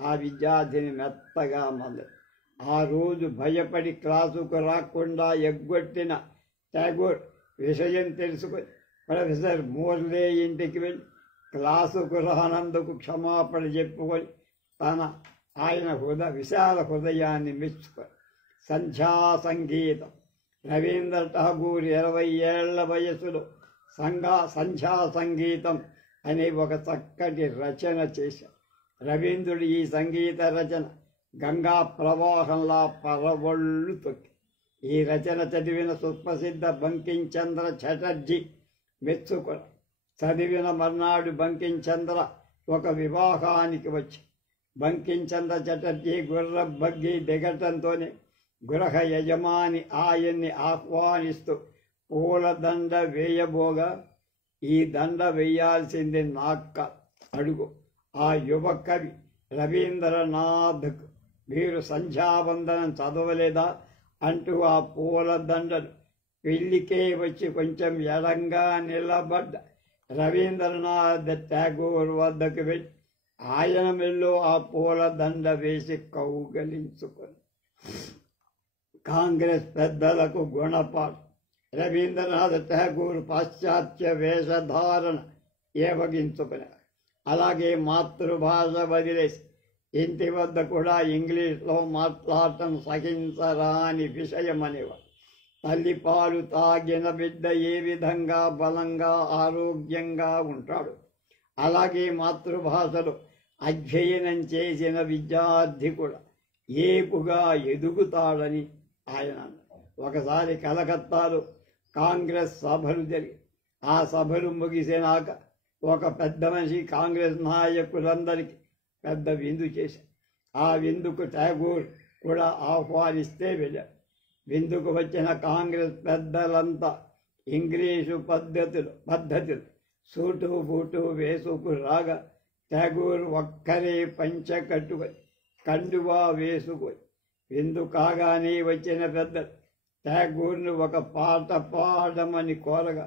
ఆ విద్యార్థిని మెత్తగా మంది. ఆ రోజు భయపడి క్లాసుకు రాకుండా ఎగ్గొట్టిన ఠాగూర్ విషయం తెలుసుకొని ప్రొఫెసర్ మోర్లే ఇంటికి వెళ్ళి క్లాసుకు రానందుకు క్షమాపణ చెప్పుకొని ఆయన విశాల హృదయాన్ని మెచ్చుకొని సంధ్యా సంగీతం రవీంద్ర ఠాగూర్ 20 ఏళ్ల వయసులో సంధ్యా సంగీతం అనే ఒక చక్కటి రచన చేశారు. రవీంద్రుడు ఈ సంగీత రచన గంగా ప్రవాహంలా పరవళ్ళు తొక్కి. ఈ రచన చదివిన సుప్రసిద్ధ బంకించంద్ర చటర్జీ మెచ్చుకొని చదివిన మర్నాడు బంకించంద్ర ఒక వివాహానికి వచ్చి బంకించంద్ర చటర్జీ గుర్ర బగ్గి దిగటంతోనే గృహ యజమాని ఆయన్ని ఆహ్వానిస్తూ పూలదండ వేయబోగా, ఈ దండ వేయాల్సింది నాక్క అడుగు. ఆ యువ కవి రవీంద్రనాథ్కు మీరు సంధ్యావందనం చదవలేదా అంటూ ఆ పూలదండను పెళ్లికే వచ్చి కొంచెం ఎడంగా నిలబడ్డ రవీంద్రనాథ్ ఠాగూర్ వద్దకు వెళ్ళి ఆయన మెల్లో ఆ పూలదండ వేసి కౌగలించుకొని కాంగ్రెస్ పెద్దలకు గుణపాఠం. రవీంద్రనాథ్ ఠాగూర్ పాశ్చాత్య వేషధారణ ఏవగించుకున్నారు. అలాగే మాతృభాష వదిలేసి ఇంటి వద్ద కూడా ఇంగ్లీష్లో మాట్లాడటం సహించరాని విషయం అనేవారు. తల్లిపాలు తాగిన బిడ్డ ఏ విధంగా బలంగా ఆరోగ్యంగా ఉంటాడు, అలాగే మాతృభాషలో అధ్యయనం చేసిన విద్యార్థి కూడా ఏపుగా ఎదుగుతాడని ఆయన అన్నారు. ఒకసారి కలకత్తాలో కాంగ్రెస్ సభలు జరిగి ఆ సభలు ముగిసినాక ఒక పెద్ద మనిషి కాంగ్రెస్ నాయకులందరికీ పెద్ద విందు చేశారు. ఆ విందుకు ఠాగూర్ కూడా ఆహ్వానిస్తే వెళ్ళారు. విందుకు వచ్చిన కాంగ్రెస్ పెద్దలంతా ఇంగ్లీషు పద్ధతులు సూటు బూటు వేసుకు రాగా ఠాగూర్ ఒక్కరే పంచ కట్టుకొని కండువా వేసుకొని విందు కాగానే వచ్చిన పెద్దలు ఠాగూర్ను ఒక పాట పాడమని కోరగా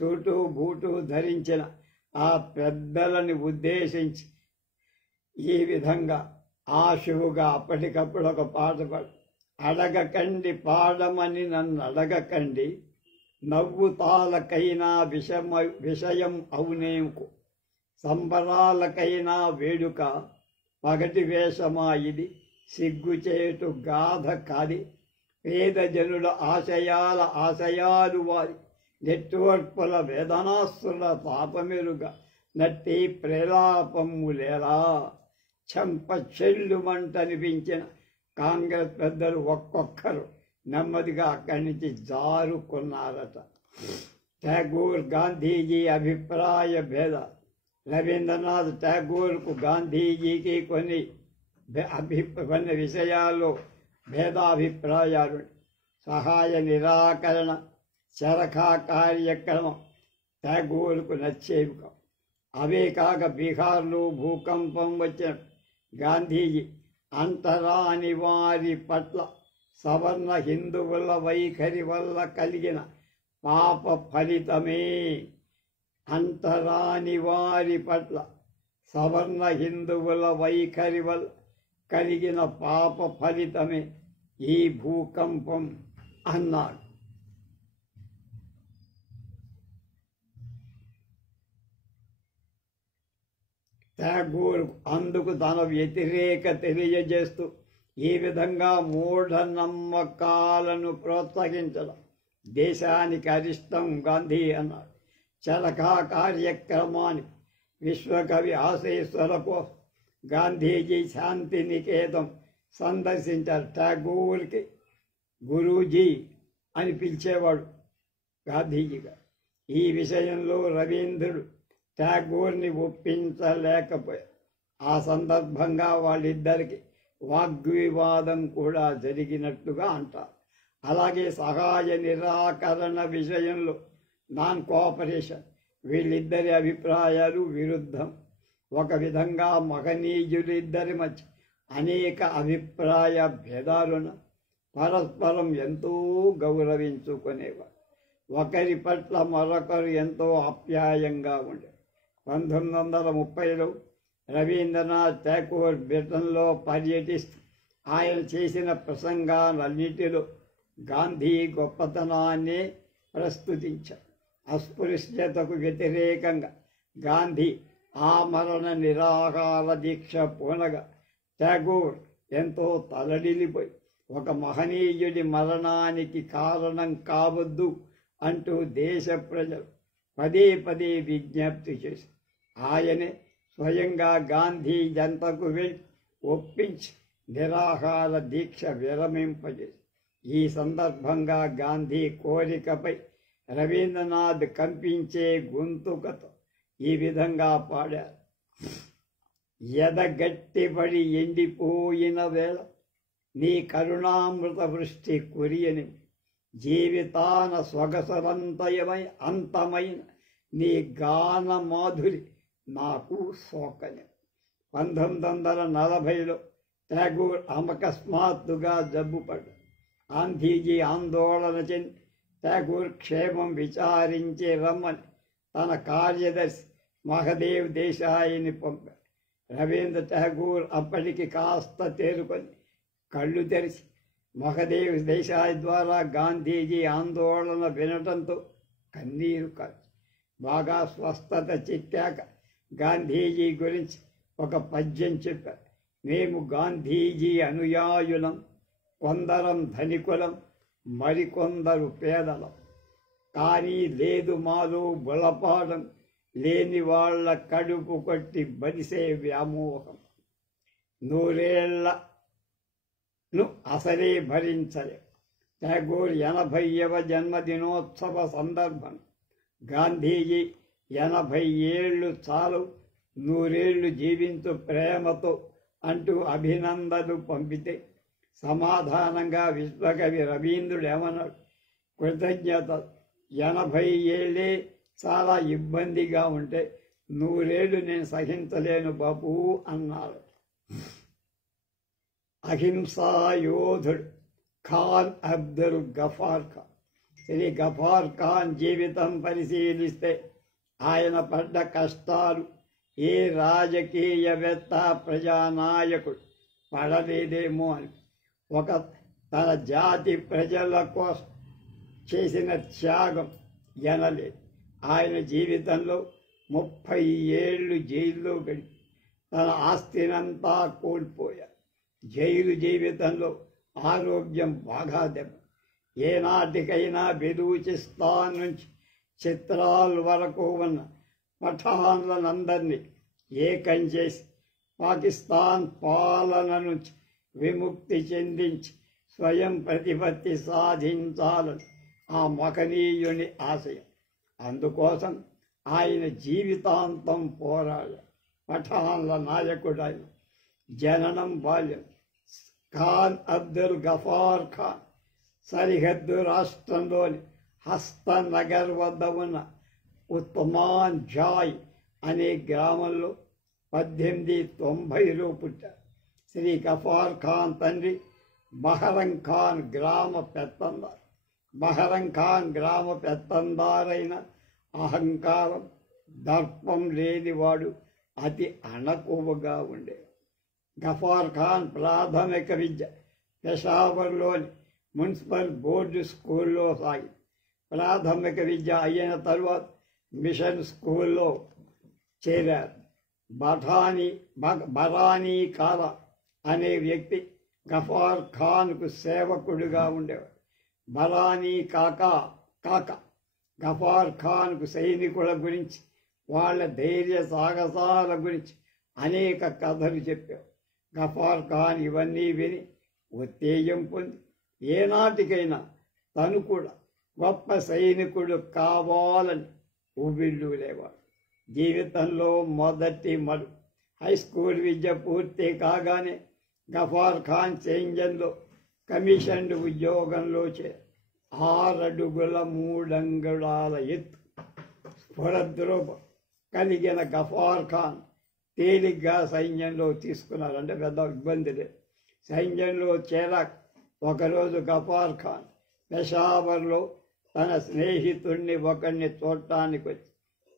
సూటు బూటు ధరించిన ఆ పెద్దలని ఉద్దేశించి ఈ విధంగా ఆశువుగా అప్పటికప్పుడు ఒక పాట పాడు. అడగకండి పాడమని నన్ను అడగకండి, నవ్వుతాలకైనా విషయం అవునేంకు, సంబరాలకైనా వేడుక పగటి వేషమా ఇది, సిగ్గుచేటు గాథ కాది, పేద జనుల ఆశయాలు వారి నెట్వర్పుల వేదనాస్తుల పాపమెరుగా నట్టి ప్రేలాపమ్ములేలా. చెంప చెల్లుమంటనిపించిన కాంగ్రెస్ పెద్దలు ఒక్కొక్కరు నెమ్మదిగా అక్కడి నుంచి జారుకున్నారట. ఠాగూర్ గాంధీజీ అభిప్రాయ భేద. రవీంద్రనాథ్ ఠాగూర్కు గాంధీజీకి కొన్ని విషయాల్లో భేదాభిప్రాయాలు. సహాయ నిరాకరణ చరఖా కార్యక్రమం ఠాగూర్కు నచ్చేవి కావు. అవే కాక బీహార్లో భూకంపం వచ్చిన గాంధీజీ అంతరాని వారి పట్ల సవర్ణ హిందువుల వైఖరి వల్ల కలిగిన పాప ఫలితమే. అంతరాని వారి పట్ల సవర్ణ హిందువుల వైఖరి వల్ల కలిగిన పాప ఫలితమే ఈ భూకంపం అన్నాడు. ఠాగూర్ అందుకు తన వ్యతిరేక తెలియజేస్తూ ఈ విధంగా మూఢనమ్మకాలను ప్రోత్సహించడం దేశానికి అరిష్టం గాంధీ అన్నాడు. చరఖా కార్యక్రమానికి విశ్వకవి ఆశీస్సుల కోసం గాంధీజీ శాంతి నికేతన్ సందర్శించారు. ఠాగూర్కి గురూజీ అని పిలిచేవాడు గాంధీజీగా. ఈ విషయంలో రవీంద్రుడు ఠాగూర్ని ఒప్పించలేకపోయారు. ఆ సందర్భంగా వాళ్ళిద్దరికి వాగ్వివాదం కూడా జరిగినట్టుగా అంటారు. అలాగే సహాయ నిరాకరణ విషయంలో నాన్ కోఆపరేషన్, వీళ్ళిద్దరి అభిప్రాయాలు విరుద్ధం. ఒక విధంగా మహనీయులిద్దరి మధ్య అనేక అభిప్రాయ భేదాలున్న పరస్పరం ఎంతో గౌరవించుకునేవారు. ఒకరి పట్ల మరొకరు ఎంతో ఆప్యాయంగా ఉండేవారు. 1930లో రవీంద్రనాథ్ ఠాగూర్ బ్రిటన్లో పర్యటిస్తూ ఆయన చేసిన ప్రసంగాలన్నిటిలో గాంధీ గొప్పతనాన్ని ప్రస్తుతించారు. అస్పృశ్యతకు వ్యతిరేకంగా గాంధీ ఆమరణ నిరాహార దీక్ష పూనగా ఠాగూర్ ఎంతో తలడిల్లిపోయి ఒక మహనీయుడి మరణానికి కారణం కావద్దు అంటూ దేశ ప్రజలు పదే పదే విజ్ఞప్తి చేశారు. ఆయనే స్వయంగా గాంధీ జంతకు వెళ్ళి ఒప్పించి నిరాహార దీక్ష విరమింపజేసి ఈ సందర్భంగా గాంధీ కోరికపై రవీంద్రనాథ్ కంపించే గొంతుకతో ఈ విధంగా పాడారు. ఎదగట్టిబడి ఎండిపోయిన వేళ నీ కరుణామృత వృష్టి కురియని, జీవితాన స్వగసరంతయమై అంతమైన నీ గాన మాధురి నాకు సోకని. 1940లో ఠాగూర్ అకస్మాత్తుగా జబ్బుపడ్డాడు. గాంధీజీ ఆందోళన చెంది ఠాగూర్ క్షేమం విచారించి రమ్మని తన కార్యదర్శి మహదేవ్ దేశాయిని పంపారు. రవీంద్ర ఠాగూర్ అప్పటికి కాస్త తేరుకొని కళ్ళు తెరిచి మహదేవ్ దేశాయి ద్వారా గాంధీజీ ఆందోళన వినటంతో కన్నీరు కాచి బాగా స్వస్థత చిక్కాక గాంధీజీ గురించి ఒక పద్యం చెప్పారు. మేము గాంధీజీ అనుయాయులం, కొందరం ధనికులం, మరికొందరు పేదలం, కానీ లేదు మాలో బులపాడం, లేని వాళ్ళ కడుపు కొట్టి బలిసే వ్యామోహం, నూరేళ్లను అసలే భరించలే. ఠాగూర్ 80వ జన్మదినోత్సవ సందర్భం గాంధీజీ 80 ఏళ్ళు చాలు, 100 ఏళ్ళు జీవించు ప్రేమతో అంటూ అభినందనలు పంపితే సమాధానంగా విశ్వకవి రవీంద్రుడు ఏమన్నాడు? కృతజ్ఞత, 80 ఏళ్ళే చాలా ఇబ్బందిగా ఉంటే 100 ఏళ్ళు నేను సహించలేను బాబు అన్నారు. అహింసా యోధుడు ఖాన్ అబ్దుల్ గఫార్ ఖాన్. శ్రీ గఫార్ ఖాన్ జీవితం పరిశీలిస్తే ఆయన పడ్డ కష్టాలు ఏ రాజకీయవేత్త, ప్రజానాయకుడు పడలేదేమో అని. ఒక తన జాతి ప్రజల కోసం చేసిన త్యాగం ఎనలేదు. ఆయన జీవితంలో 30 ఏళ్ళు జైల్లో గడిపి తన ఆస్తినంతా కోల్పోయారు. జైలు జీవితంలో ఆరోగ్యం బాగా దెబ్బ. ఏనాటికైనా బెలూచిస్తాన్ నుంచి చిత్రాల్ వరకు ఉన్న పఠాన్లందరినీ ఏకం చేసి పాకిస్తాన్ పాలన నుంచి విముక్తి చెందించి స్వయం ప్రతిపత్తి సాధించాలని ఆ మహనీయుని ఆశయం. అందుకోసం ఆయన జీవితాంతం పోరాడారు. పఠాన్ల నాయకుడైన జననం బాల్యం ఖాన్ అబ్దుల్ గఫార్ ఖాన్ సరిహద్దు రాష్ట్రంలోని హస్తనగర్ వద్ద ఉన్న ఉస్మాన్ జాయ్ అనే గ్రామంలో 1890లో పుట్టారు. శ్రీ గఫార్ ఖాన్ తండ్రి బహరం ఖాన్ గ్రామ పెత్తందారు. బహరం ఖాన్ గ్రామ పెత్తందారైన అహంకారం దర్పం లేనివాడు అతి అణకువగా ఉండే. గఫార్ ఖాన్ ప్రాథమిక విద్య పెషావర్లోని మున్సిపల్ బోర్డు స్కూల్లో సాగి ప్రాథమిక విద్య అయిన తరువాత మిషన్ స్కూల్లో చేరారు. బరానీ కారా అనే వ్యక్తి గఫార్ ఖాన్కు సేవకుడుగా ఉండేవాడు. బరానీ కాక గఫార్ ఖాన్కు సైనికుల గురించి, వాళ్ళ ధైర్య సాహసాల గురించి అనేక కథలు చెప్పారు. గఫార్ ఖాన్ ఇవన్నీ విని ఉత్తేజం పొంది ఏనాటికైనా తను కూడా గొప్ప సైనికుడు కావాలని ఉబిళ్ళూరేవాడు. జీవితంలో మొదటి హై స్కూల్ విద్య పూర్తి కాగానే గఫార్ ఖాన్ సెంజన్లో కమిషన్డ్ ఉద్యోగంలో 6 అడుగుల 3 అంగుళాల ఎత్తు స్ఫురద్రూపం కలిగిన గఫార్ ఖాన్ తేలిగ్గా సైన్యంలో తీసుకున్నారు. అంటే పెద్ద ఇబ్బంది లేదు. సైన్యంలో చేరాక ఒకరోజు గఫార్ ఖాన్ పెషావర్లో తన స్నేహితుడిని ఒకరిని చూడటానికి వచ్చి,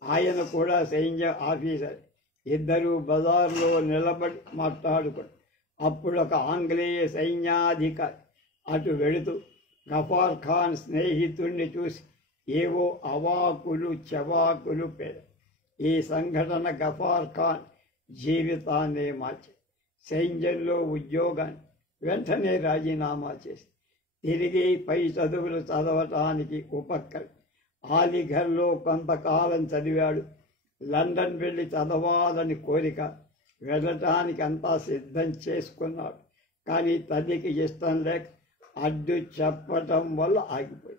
ఆయన కూడా సైన్య ఆఫీసర్, ఇద్దరూ బజార్లో నిలబడి మాట్లాడుకుని అప్పుడు ఒక ఆంగ్లేయ సైన్యాధికారి అటు వెళుతూ గఫార్ ఖాన్ స్నేహితుడిని చూసి ఏవో అవాకులు చవాకులు పేరు. ఈ సంఘటన గఫార్ ఖాన్ జీవితాన్నే మార్చి సైన్యంలో ఉద్యోగాన్ని వెంటనే రాజీనామా చేసి తిరిగి పై చదువులు చదవటానికి ఉపక్రమి. ఆలిఘర్లో కొంతకాలం చదివాడు. లండన్ వెళ్ళి చదవాలని కోరిక, వెళ్ళటానికి అంతా సిద్ధం చేసుకున్నాడు. కానీ తల్లికి ఇష్టం లేక అడ్డు చెప్పటం వల్ల ఆగిపోయి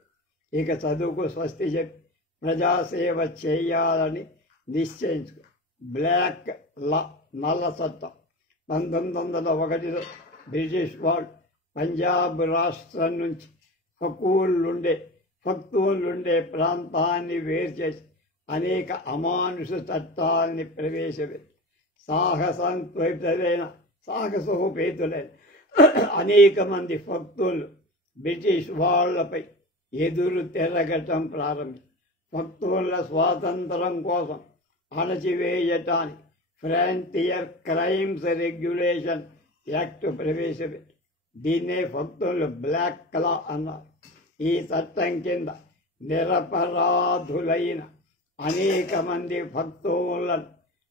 ఇక చదువుకు స్వస్తి చెప్పి ప్రజాసేవ చేయాలని నిశ్చయించుకు బ్లాక్ లా నల్ల చట్టం 1901లో బ్రిటిష్ వాళ్ళు పంజాబ్ రాష్ట్రం నుంచి ఫక్తూన్లుండే ప్రాంతాన్ని వేరు చేసి అనేక అమానుష చట్టాలని ప్రవేశపెట్టి సాహసోపేతులైన అనేక మంది ఫక్తులు బ్రిటిష్ వాళ్లపై ఎదురు తిరగటం ప్రారంభించారు. ఫక్తుల స్వాతంత్రం కోసం అణచివేయటానికి ఫ్రాంటియర్ క్రైమ్స్ రెగ్యులేషన్ యాక్ట్ ప్రవేశపెట్టి దీన్నే ఫక్తులు బ్లాక్ లా అన్నారు. ఈ చట్టం కింద నిరపరాధులైన అనేక మంది భక్తులను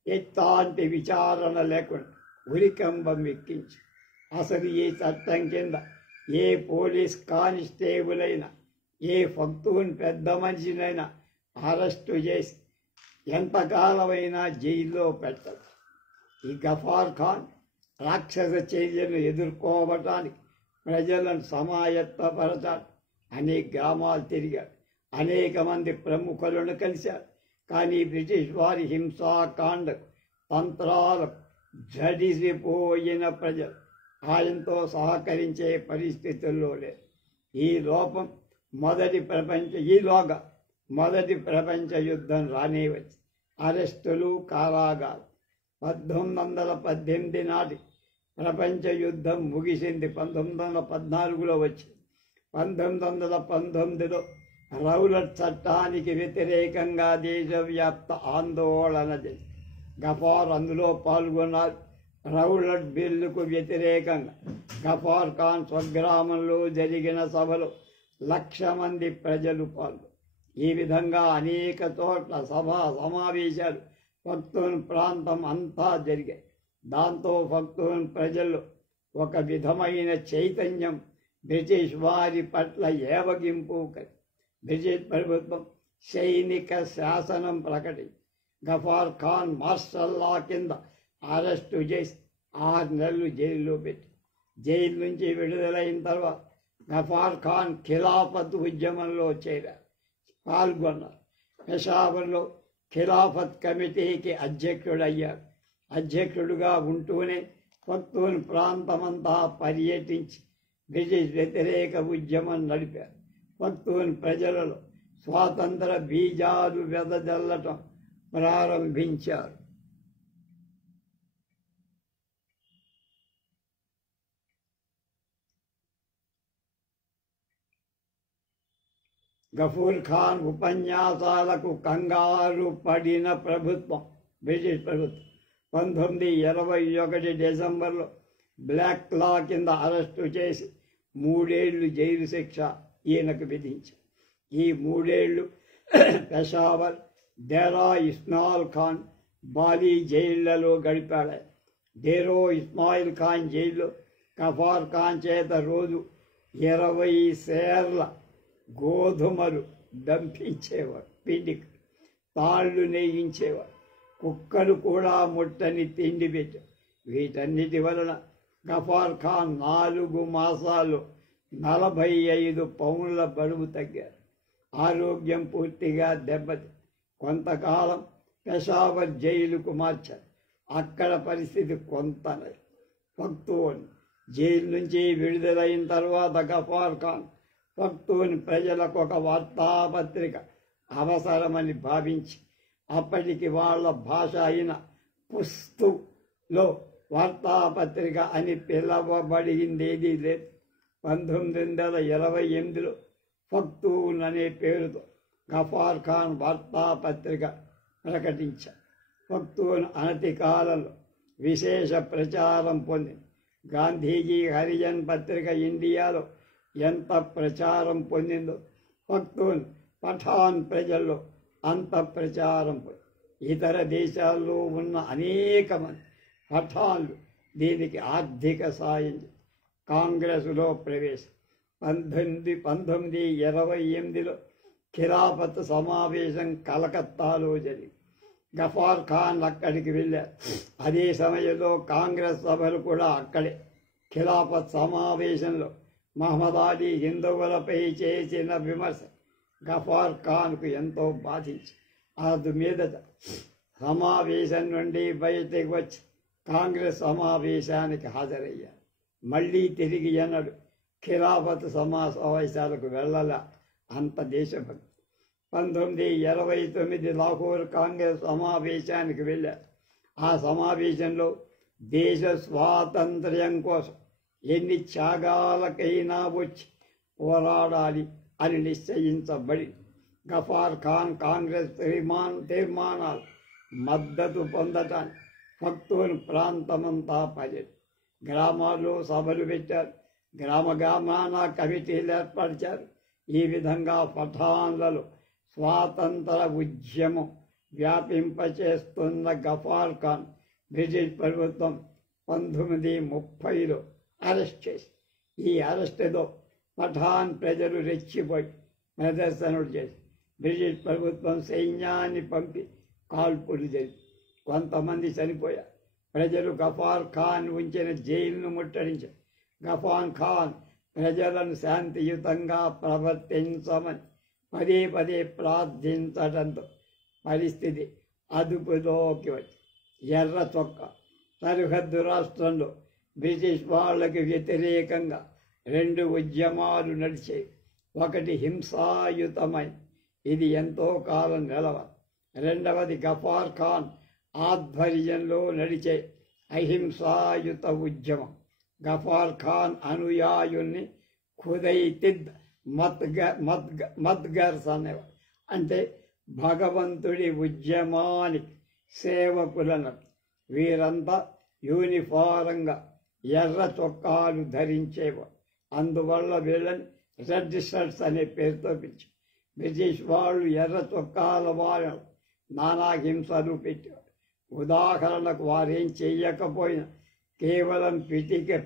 ఎట్లాంటి విచారణ లేకుండా ఉరికంబం ఎక్కించి అసలు ఈ చట్టం కింద ఏ పోలీస్ కానిస్టేబుల్ అయినా ఏ ఫక్తూన్ పెద్ద మనిషినైనా అరెస్టు చేసి ఎంతకాలమైనా జైల్లో పెట్టచ్చు. ఈ గఫార్ ఖాన్ రాక్షస చర్యను ఎదుర్కోవటానికి ప్రజలను సమాయత్తపరచాడు. అనేక గ్రామాలు తిరిగాడు. అనేక మంది ప్రముఖులను కలిశాడు. కానీ బ్రిటిష్ వారి హింసాకాండ తంత్రాలకు జడిసిపోయిన ప్రజలు ఆయనతో సహకరించే పరిస్థితుల్లో లేదు. ఈలోగా మొదటి ప్రపంచ యుద్ధం రానే వచ్చి అరెస్టులు, కారాగాలు. 1918 నాటి ప్రపంచ యుద్ధం ముగిసింది. 1914లో వచ్చి 1919లో రౌలట్ చట్టానికి వ్యతిరేకంగా దేశవ్యాప్త ఆందోళన చేసి గఫార్ అందులో పాల్గొన్నారు. రౌలట్ బిల్లుకు వ్యతిరేకంగా గఫార్ ఖాన్ స్వగ్రామంలో జరిగిన సభలో 1,00,000 మంది ప్రజలు పాల్గొన్నారు. ఈ విధంగా అనేక చోట్ల సమావేశాలు ఫక్తూన్ ప్రాంతం అంతా జరిగాయి. దాంతో ఫక్తూన్ ప్రజల్లో ఒక విధమైన చైతన్యం బ్రిటిష్ వారి పట్ల ఏవగింపు కలిగి బ్రిటిష్ ప్రభుత్వం సైనిక శాసనం ప్రకటించి గఫార్ ఖాన్ మార్షల్ లా కింద అరెస్టు చేసి 6 నెలలు జైల్లో పెట్టి జైలు నుంచి విడుదలైన తర్వాత గఫార్ ఖాన్ ఖిలాఫత్ ఉద్యమంలో పాల్గొన్నారు. పెషావర్లో ఖిలాఫత్ కమిటీకి అధ్యక్షుడయ్యారు. అధ్యక్షుడుగా ఉంటూనే ఫక్తూన్ ప్రాంతమంతా పర్యటించి బ్రిటిష్ వ్యతిరేక ఉద్యమం నడిపారు. ఫక్తూన్ ప్రజలలో స్వాతంత్ర బీజాలు వెదజల్లటం ప్రారంభించారు. గఫూర్ ఖాన్ ఉపన్యాసాలకు కంగారు పడిన ప్రభుత్వం, బ్రిటిష్ ప్రభుత్వం 1921 డిసెంబర్లో బ్లాక్ లా కింద అరెస్టు చేసి 3 ఏళ్లు జైలు శిక్ష ఈయనకు విధించారు. ఈ 3 ఏళ్లు పెషావర్, డేరా ఇస్మాయిల్ ఖాన్, బాలీ జైళ్లలో గడిపాడు. డేరో ఇస్మాయిల్ ఖాన్ జైల్లో గఫార్ ఖాన్ చేత రోజు 20 సేర్ల గోధుమలు దంపించేవాడు, పిండికి తాళ్ళు నేయించేవాడు. కుక్కలు కూడా ముట్టని తిండి పెట్టారు. వీటన్నిటి వలన గఫార్ ఖాన్ 4 మాసాలు 45 పౌండ్ల బరువు తగ్గారు. ఆరోగ్యం పూర్తిగా దెబ్బతి. కొంతకాలం పెషావర్ జైలుకు మార్చారు. అక్కడ పరిస్థితి కొంతనే. పఖ్తూన్ జైలు నుంచి విడుదలైన తర్వాత గఫార్ ఖాన్ పఖ్తూన్ ప్రజలకు ఒక వార్తాపత్రిక అవసరమని భావించి అప్పటికి వాళ్ళ భాష అయిన పుస్తులో వార్తాపత్రిక అని పిలవబడిందేదీ లేదు. 1928లో పఖ్తూన్ అనే పేరుతో గఫార్ ఖాన్ వార్తాపత్రిక ప్రకటించారు. పఖ్తూన్ అనతి కాలంలో విశేష ప్రచారం పొందింది. గాంధీజీ హరిజన్ పత్రిక ఇండియాలో ఎంత ప్రచారం పొందిందో పఖ్తూన్ పఠాన్ ప్రజల్లో అంత ప్రచారం పొంది. ఇతర దేశాల్లో ఉన్న అనేక మంది పఠాన్లు దీనికి ఆర్థిక సాయం కాంగ్రెసులో ప్రవేశం. 1928లో ఖిలాఫత్ సమావేశం కలకత్తాలో జరిగింది. గఫార్ ఖాన్ అక్కడికి వెళ్ళారు. అదే సమయంలో కాంగ్రెస్ సభలు కూడా అక్కడే. ఖిలాఫత్ సమావేశంలో మహమ్మద్ అలీ హిందువులపై చేసిన విమర్శ గఫార్ ఖాన్కు ఎంతో బాధించి అందు మీదట సమావేశం నుండి బయటికి వచ్చి కాంగ్రెస్ సమావేశానికి హాజరయ్యారు. మళ్ళీ తిరిగి ఎన్నడు ఖిలాఫత్ సమావేశాలకు వెళ్ళాల. అంత దేశభక్తి. 1929 లాహోర్ కాంగ్రెస్ సమావేశానికి వెళ్ళారు. ఆ సమావేశంలో దేశ స్వాతంత్ర్యం కోసం ఎన్ని త్యాగాలకైనా వచ్చి పోరాడాలి అని నిశ్చయించబడి గఫార్ ఖాన్ కాంగ్రెస్ తీర్మానాలు మద్దతు పొందటానికి పఖ్తూన్ ప్రాంతమంతా పర్యటన, గ్రామాల్లో సభలు పెట్టారు. గ్రామాన కమిటీలు ఏర్పరిచారు. ఈ విధంగా పఠాన్లలో స్వాతంత్ర ఉద్యమం వ్యాపింపచేస్తున్న గఫార్ ఖాన్ బ్రిటిష్ ప్రభుత్వం 1930లో అరెస్ట్ చేసి ఈ అరెస్టులో పఠాన్ ప్రజలు రెచ్చిపోయి ప్రదర్శనలు చేసి బ్రిటిష్ ప్రభుత్వం సైన్యాన్ని పంపి కాల్పులు జరిపి కొంతమంది చనిపోయారు. ప్రజలు గఫార్ ఖాన్ ఉంచిన జైలును ముట్టడించారు. గఫార్ ఖాన్ ప్రజలను శాంతియుతంగా ప్రవర్తించమని పదే పదే ప్రార్థించడంతో పరిస్థితి అదుపులోకి వచ్చి ఎర్ర చొక్క సరిహద్దు రాష్ట్రంలో బ్రిటిష్ వాళ్లకు వ్యతిరేకంగా 2 ఉద్యమాలు నడిచాయి. ఒకటి హింసాయుతమై ఇది ఎంతో కాలం నిలవాలి. రెండవది గఫార్ ఖాన్ ఆధ్వర్యంలో నడిచే అహింసాయుత ఉద్యమం. గఫార్ ఖాన్ అనుయాయుల్ని ఖుదైతిద్ మద్గర్స్ అనేవారు. అంటే భగవంతుడి ఉద్యమానికి సేవకులను. వీరంతా యూనిఫారంగా ఎర్ర చొక్కాలు ధరించేవారు. అందువల్ల వీళ్ళని రెడ్ షర్ట్స్ అనే పేరుతో పిలిచారు. బ్రిటిష్ వాళ్ళు ఎర్ర చొక్కాల వారిని నానా హింసలు పెట్టేవారు. ఉదాహరణకు వారేం చెయ్యకపోయినా కేవలం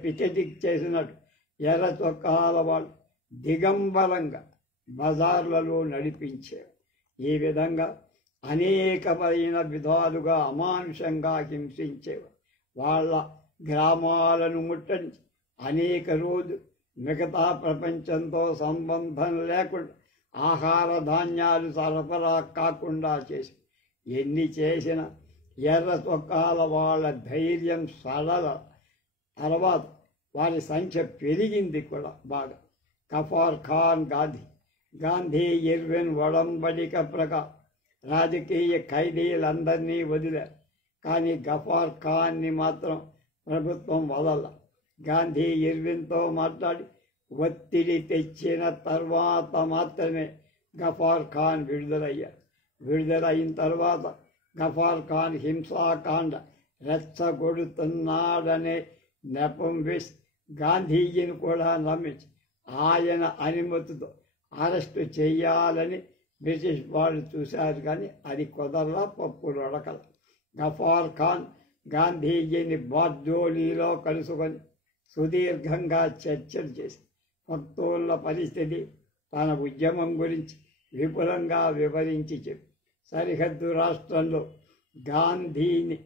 పికెటిక్ చేసినట్టు ఎర్ర చొక్కాల వాళ్ళు దిగంబరంగా బజార్లలో నడిపించేవారు. ఈ విధంగా అనేకమైన విధాలుగా అమానుషంగా హింసించేవారు. వాళ్ళ గ్రామాలను ముట్టండి అనేక రోజులు మిగతా ప్రపంచంతో సంబంధం లేకుండా ఆహార ధాన్యాలు సరఫరా కాకుండా చేసి ఎన్ని చేసినా ఎర్ర చొక్కాల వాళ్ళ ధైర్యం సడల. తర్వాత వారి సంఖ్య పెరిగింది కూడా బాగా. గఫార్ ఖాన్ గాంధీ ఇర్విన్ ఒడంబడిక ప్రకారం రాజకీయ ఖైదీలందరినీ వదిలారు. కానీ గఫార్ ఖాన్ని మాత్రం ప్రభుత్వం వదల. గాంధీ ఇర్విన్తో మాట్లాడి ఒత్తిడి తెచ్చిన తర్వాత మాత్రమే గఫార్ ఖాన్ విడుదలయ్యారు. విడుదలైన తర్వాత గఫార్ ఖాన్ హింసాకాండ రెచ్చగొడుతున్నాడనే నెపం వేసి గాంధీజీని కూడా నమ్మించి ఆయన అనుమతితో అరెస్టు చేయాలని బ్రిటిష్ వాళ్ళు చూశారు. కానీ అది కుదరలా, పప్పులు ఉడకల. గఫార్ ఖాన్ గాంధీజీని బార్జోలీలో కలుసుకొని సుదీర్ఘంగా చర్చలు చేసి పక్తూళ్ళ పరిస్థితి, తన ఉద్యమం గురించి విపులంగా వివరించి చెప్పి సరిహద్దు రాష్ట్రంలో గాంధీని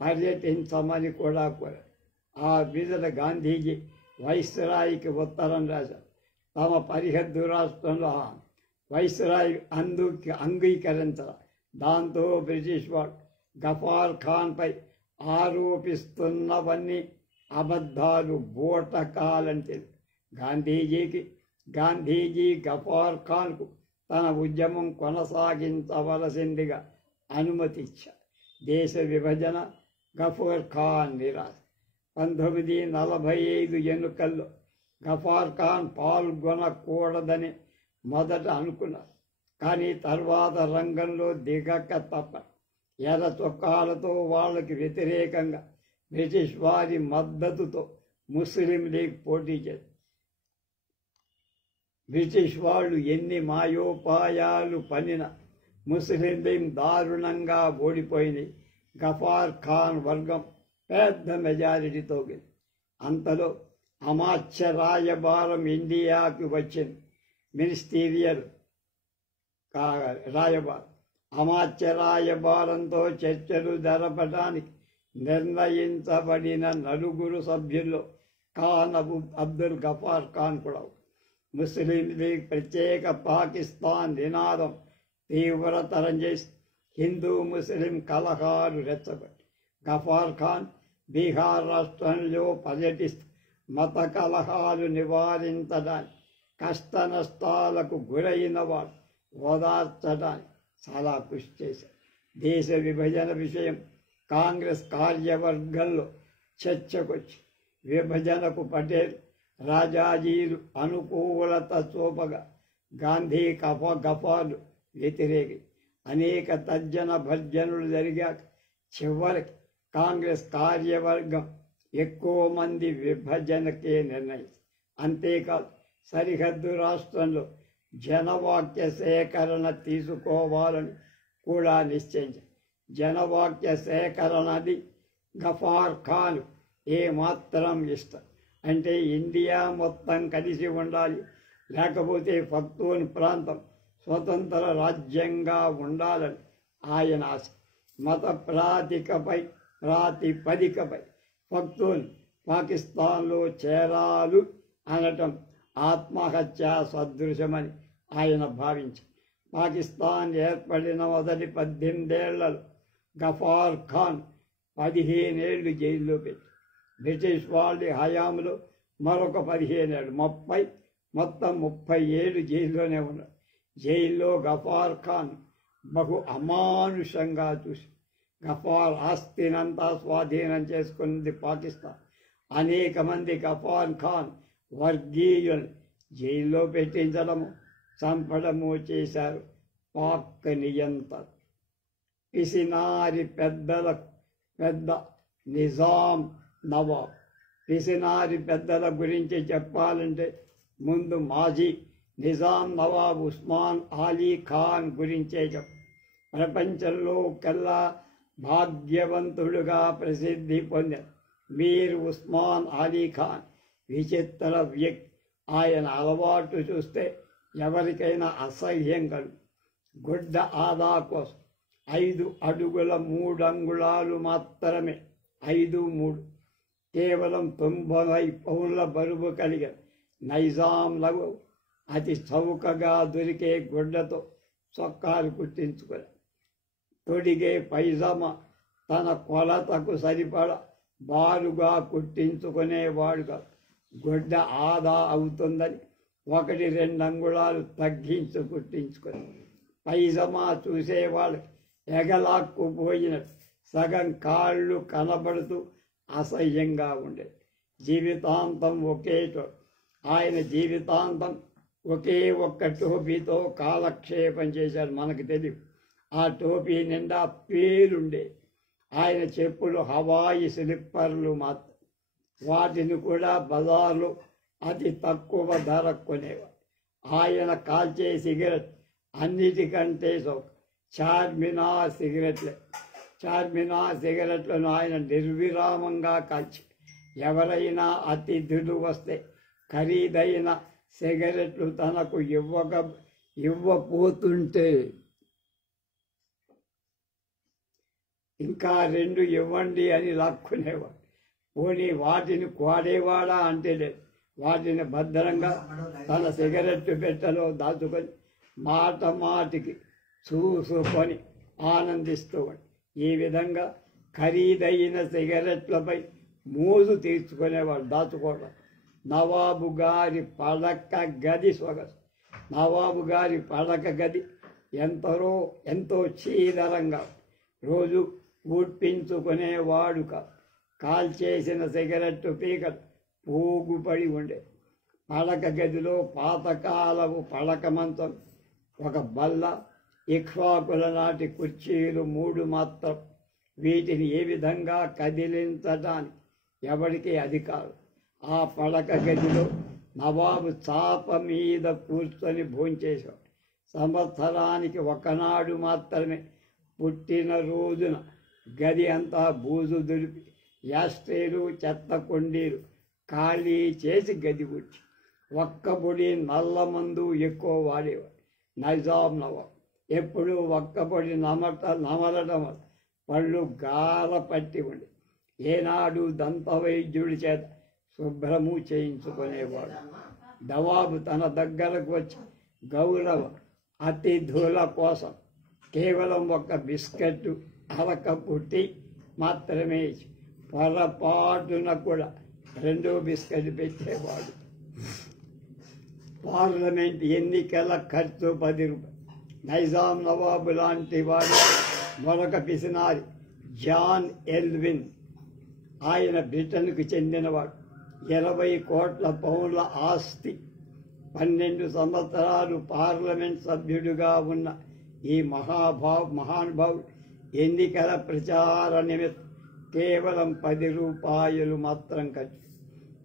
పర్యటించమని కూడా కోరారు. ఆ విధుల గాంధీజీ వైస్రాయికి ఉత్తరం రాశారు. తమ పరిహద్దు రాష్ట్రంలో వైస్రాయి అంగీకరించారు. దాంతో బ్రిటిష్ వాడు గఫార్ ఖాన్పై ఆరోపిస్తున్నవన్నీ అబద్ధాలు, బూటకాలంటే గాంధీజీ గఫార్ ఖాన్కు తన ఉద్యమం కొనసాగించవలసిందిగా అనుమతి ఇచ్చారు. దేశ విభజన, గఫార్ ఖాన్ నిరాశ. 1945 ఎన్నికల్లో గఫార్ ఖాన్ పాల్గొనకూడదని మొదట అనుకున్నారు. కానీ తర్వాత రంగంలో దిగక తప్ప ఎర్ర చొక్కాలతో వాళ్ళకి వ్యతిరేకంగా బ్రిటిష్ వారి మద్దతుతో ముస్లిం లీగ్ పోటీ చేశారు. బ్రిటిష్ వాళ్ళు ఎన్ని మాయోపాయాలు పన్నినా ముస్లిం లీగ్ దారుణంగా ఓడిపోయింది. గఫార్ ఖాన్ వర్గం పెద్ద మెజారిటీతో గెలిచింది. అంతలో అమాత్య రాయబారం ఇండియాకి వచ్చింది. మినిస్టీరియల్ రాయబారం. అమాత్య రాయబారంతో చర్చలు జరపడానికి నిర్ణయించబడిన 9 సభ్యుల్లో ఖాన్ అబ్దుల్ గఫార్ ఖాన్ కూడా. ముస్లిం లీగ్ ప్రత్యేక పాకిస్తాన్ నినాదం తీవ్రతరం చేసి హిందూ ముస్లిం కలహాలు రెచ్చగొట్టి గఫార్ ఖాన్ బీహార్ రాష్ట్రంలో పర్యటిస్తూ మత కలహాలు నివారించడానికి, కష్ట నష్టాలకు గురైన వారు ఓదార్చడానికి చాలా కృషి చేశారు. దేశ విభజన విషయం కాంగ్రెస్ కార్యవర్గంలో చర్చకొచ్చి విభజనకు పటేల్, రాజాజీలు అనుకూలత చూపగా గాంధీ గఫార్లు వ్యతిరేకి అనేక తర్జన భర్జనలు జరిగాక చివరికి కాంగ్రెస్ కార్యవర్గం ఎక్కువ మంది విభజనకే నిర్ణయించింది. అంతేకాదు సరిహద్దు రాష్ట్రంలో జనవాక్య సేకరణ తీసుకోవాలని కూడా నిశ్చయించారు. జనవాక్య సేకరణది గఫార్ ఖాన్ ఏమాత్రం ఇష్టం. అంటే ఇండియా మొత్తం కలిసి ఉండాలి, లేకపోతే పఖ్తూన్ ప్రాంతం స్వతంత్ర రాజ్యంగా ఉండాలని ఆయన ఆశ. మత ప్రాతిపదికపై పఖ్తూన్ పాకిస్తాన్లో చేరాలు అనటం ఆత్మహత్య సదృశమని ఆయన భావించారు. పాకిస్తాన్ ఏర్పడిన మొదటి 18 ఏళ్లలో గఫార్ ఖాన్ 15 ఏళ్లు జైల్లో పెట్టి, బ్రిటిష్ వాళ్ళ హయాంలో మరొక 15 ఏళ్ళు, మొత్తం 30 ఏళ్ళు జైల్లోనే ఉన్నారు. జైల్లో గఫార్ ఖాన్ బహు అమానుషంగా చూసి గఫార్ ఆస్తినంతా స్వాధీనం చేసుకున్నది పాకిస్తాన్. అనేక మంది గఫార్ ఖాన్ వర్గీయులు జైల్లో పెట్టించడము, చంపడము చేశారు. పాక్ నియంత్రణ పిసినారి పెద్ద నిజాం నవాబ్. పిసినారి పెద్దల గురించి చెప్పాలంటే ముందు మాజీ నిజాం నవాబ్ ఉస్మాన్ అలీ ఖాన్ గురించే ప్రపంచంలో కల్లా భాగ్యవంతుడుగా ప్రసిద్ధి పొందారు మీర్ ఉస్మాన్ అలీ ఖాన్. విచిత్ర వ్యక్తి. ఆయన అలవాటు చూస్తే ఎవరికైనా అసహ్యం కలుగు. గుడ్డ ఆదా కోసం 5 అడుగుల 3 అంగుళాలు మాత్రమే, 5'3", కేవలం 90 పౌండ్ల బరువు కలిగిన నైజాంలకు అతి చౌకగా దొరికే గుడ్డతో చొక్కాలు కుట్టించుకుని తొడిగే పైజామా తన కొలతకు సరిపడ బారుగా కుట్టించుకునేవాడుగా. గుడ్డ ఆదా అవుతుందని 1-2 అంగుళాలు తగ్గించి కుట్టించుకొని పైజమా చూసేవాళ్ళకి ఎగలాక్కుపోయినట్టు సగం కాళ్ళు కనబడుతూ అసహ్యంగా ఉండేది. జీవితాంతం ఒకే చోట. ఆయన జీవితాంతం ఒకే ఒక్క టోపీతో కాలక్షేపం చేశాడు. మనకు తెలియదు. ఆ టోపీ నిండా పేరుండే. ఆయన చెప్పులు హవాయి స్లిప్పర్లు మాత్రం. వాటిని కూడా బజార్లో అతి తక్కువ ధరకు కొనేవాడు. ఆయన కాల్చే సిగరెట్ అన్నిటికంటే చార్మినార్ సిగరెట్లను ఆయన నిర్విరామంగా కాల్చి, ఎవరైనా అతిథులు వస్తే ఖరీదైన సిగరెట్లు తనకు ఇవ్వపోతుంటే ఇంకా 2 ఇవ్వండి అని లాక్కునేవాడు. పోనీ వాటిని కోడేవాడా అంటే లేదు. వాటిని భద్రంగా తన సిగరెట్ పెట్టెలో దాచుకొని మాటికి చూసుకొని ఆనందిస్తూ ఈ విధంగా ఖరీదైన సిగరెట్లపై మోజు తీర్చుకునేవాడు. దాచుకోవడం నవాబు గారి పడక గది సొగసు. నవాబు గారి పడక గది ఎంతో చీదరంగా రోజు ఊడ్పించుకునేవాడు. కాల్చేసిన సిగరెట్టు పీకలు పోగుపడి ఉండే. పడక గదిలో పాతకాలపు పడక మంచం, ఒక బల్ల, ఇక్ష్వాకుల నాటి కుర్చీలు 3 మాత్రం. వీటిని ఏ విధంగా కదిలించడానికి ఎవరికి అధికారం. ఆ పడక గదిలో నవాబు చాప మీద కూర్చొని భోంచేశాడు. సంవత్సరానికి ఒకనాడు మాత్రమే పుట్టిన రోజున గది అంతా బూజు దులిపి యాస్ట్రేలు, చెత్త కొండీలు ఖాళీ చేసి గది కూర్చి ఒక్క పొడి నల్ల మందు ఎక్కువ వాడేవాడు నైజాం నవాబ్. ఎప్పుడూ ఒక్క పొడి నమలటం పళ్ళు గార పట్టి ఉండి ఏనాడు దంతవైద్యుడి చేత శుభ్రము చేయించుకునేవాడు. నవాబు తన దగ్గరకు వచ్చి గౌరవ అతిథుల కోసం కేవలం ఒక బిస్కెట్, అరకప్పు టీ మాత్రమే ఇచ్చి పొరపాటున కూడా 2వ బిస్కెట్ పెట్టేవాడు. పార్లమెంట్ ఎన్నికల ఖర్చు 10 రూపాయలు. నైజాం నవాబు లాంటి వాడు మరొక పిసినారి జాన్ ఎల్విన్. ఆయన బ్రిటన్కు చెందినవాడు. 20 కోట్ల పౌండ్ల ఆస్తి. 12 సంవత్సరాలు పార్లమెంట్ సభ్యుడిగా ఉన్న ఈ మహానుభావుడు ఎన్నికల ప్రచార నిమిత్తం కేవలం 10 రూపాయలు మాత్రం ఖర్చు.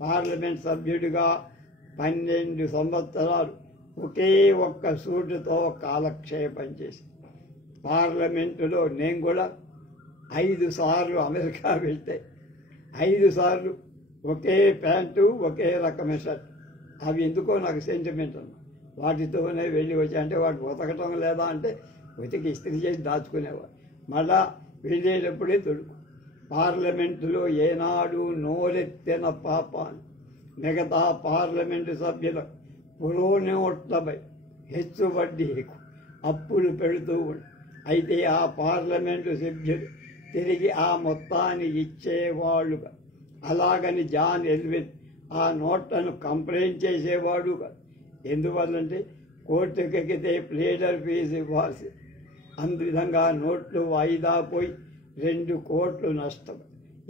పార్లమెంట్ సభ్యుడిగా 12 సంవత్సరాలు ఒకే ఒక్క సూటుతో కాలక్షేపం చేసి, పార్లమెంటులో నేను కూడా 5 సార్లు అమెరికా వెళ్తే 5 సార్లు ఒకే ప్యాంటు, ఒకే రకమైన షర్ట్. అవి ఎందుకో నాకు సెంటిమెంట్ అన్న. వాటితోనే వెళ్ళి వచ్చి, అంటే వాటి ఉతకటం లేదా అంటే ఉతికి ఇస్త్రీ చేసి దాచుకునేవాడు. మళ్ళా వెళ్ళేటప్పుడే తొడుకు. పార్లమెంటులో ఏనాడు నోరెత్తిన పాపాన్ని మిగతా పార్లమెంటు సభ్యుల పురోనోట్లపై హెచ్చు వడ్డీ అప్పులు పెడుతూ ఉండి, అయితే ఆ పార్లమెంటు సభ్యులు తిరిగి ఆ మొత్తాన్ని ఇచ్చేవాళ్ళుగా. అలాగని జాన్ ఎల్విన్ ఆ నోట్లను కంప్లైంట్ చేసేవాడుగా. ఎందువల్లంటే కోర్టుకెక్కితే ప్లేడర్ ఫీజు ఇవ్వాల్సి. అందువిధంగా నోట్లు వాయిదా పోయి 2 కోట్లు నష్టం.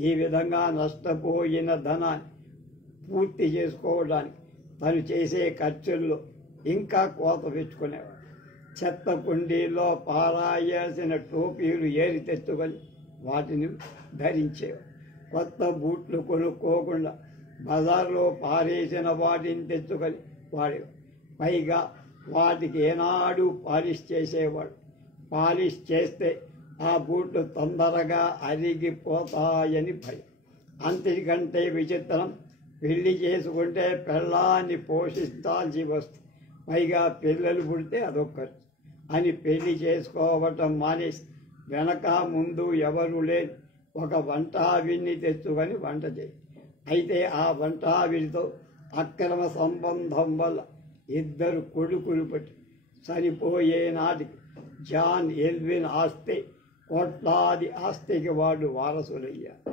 ఈ విధంగా నష్టపోయిన ధనాన్ని పూర్తి చేసుకోవడానికి తను చేసే ఖర్చుల్లో ఇంకా కోత పెట్టుకునేవాడు. చెత్త కుండీలో పారాయాల్సిన టోపీలు ఏరి తెచ్చుకొని వాటిని ధరించేవాడు. కొత్త బూట్లు కొనుక్కోకుండా బజార్లో పారేసిన వాటిని తెచ్చుకొని వాడేవాడు. పైగా వాటికి ఏనాడు పాలిష్ చేసేవాడు. పాలిష్ చేస్తే ఆ బూట్లు తొందరగా అరిగిపోతాయని భయం. అంతకంటే విచిత్రం, పెళ్లి చేసుకుంటే పెళ్ళాన్ని పోషించాల్సి వస్తుంది, పైగా పిల్లలు పుడితే అదొక్కరు అని పెళ్లి చేసుకోవటం మానేసి వెనక ముందు ఎవరు లేని ఒక వంటావిడిని తెచ్చుకొని వంట చేయి. అయితే ఆ వంటావిడితో అక్రమ సంబంధం వల్ల 2 కొడుకులు పుట్టి చనిపోయే నాటికి జాన్ ఎల్విన్ ఆస్తి కోట్లాది ఆస్తికి వాళ్ళు వారసులయ్యారు.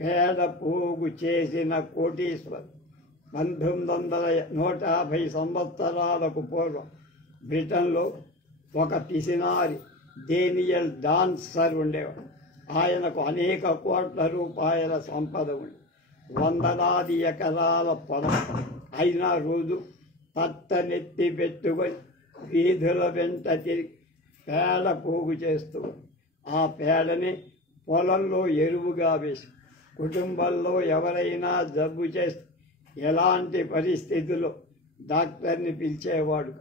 పేద పోగు చేసిన కోటీశ్వర్ 1950 సంవత్సరాలకు పూర్వం బ్రిటన్లో ఒక పిసినారి డేనియల్ డాన్సర్ ఉండేవాడు. ఆయనకు అనేక కోట్ల రూపాయల సంపద ఉంది, వందలాది ఎకరాల పొలం. అయినా రోజు తట్టనెత్తి పెట్టుకొని వీధుల వెంట తిరిగి పేడ పోగు చేస్తూ ఆ పేడని పొలంలో ఎరువుగా వేసి కుటుంబంలో ఎవరైనా జబ్బు చేస్తే ఎలాంటి పరిస్థితుల్లో డాక్టర్ని పిలిచేవాడు,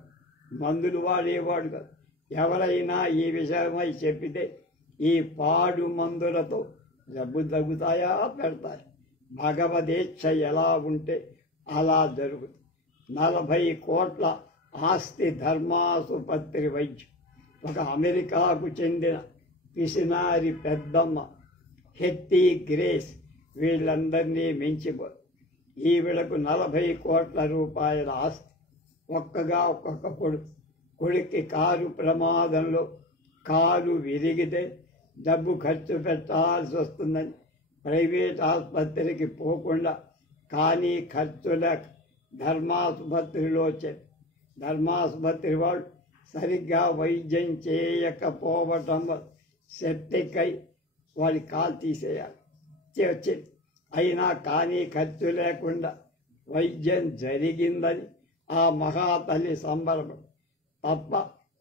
మందులు వాడేవాడు కాదు. ఎవరైనా ఈ విషయమై చెప్పితే ఈ పాడు మందులతో జబ్బు తగ్గుతాయా, పెడతాయి. భగవదీక్ష ఎలా ఉంటే అలా జరుగుతుంది. 40 కోట్ల ఆస్తి ధర్మాసుపత్రి వైద్యం. ఒక అమెరికాకు చెందిన పిసినారి పెద్దమ్మ హెత్తి గ్రేస్ వీళ్ళందరినీ మించిపోదు. ఈవిడకు 40 కోట్ల రూపాయల ఆస్తి. ఒక్కొక్క కొడుక్కి కారు ప్రమాదంలో కారు విరిగితే డబ్బు ఖర్చు పెట్టాల్సి వస్తుందని ప్రైవేట్ ఆసుపత్రికి పోకుండా కానీ ఖర్చుల ధర్మాసుపత్రిలో ధర్మాసుపత్రి వాళ్ళు సరిగ్గా వైద్యం చేయకపోవటం సెప్టిక్ అయి వాడి కాలు తీసేయాలి వచ్చింది. అయినా కానీ ఖర్చు లేకుండా వైద్యం జరిగిందని ఆ మహాతల్లి సంబరపడు తప్ప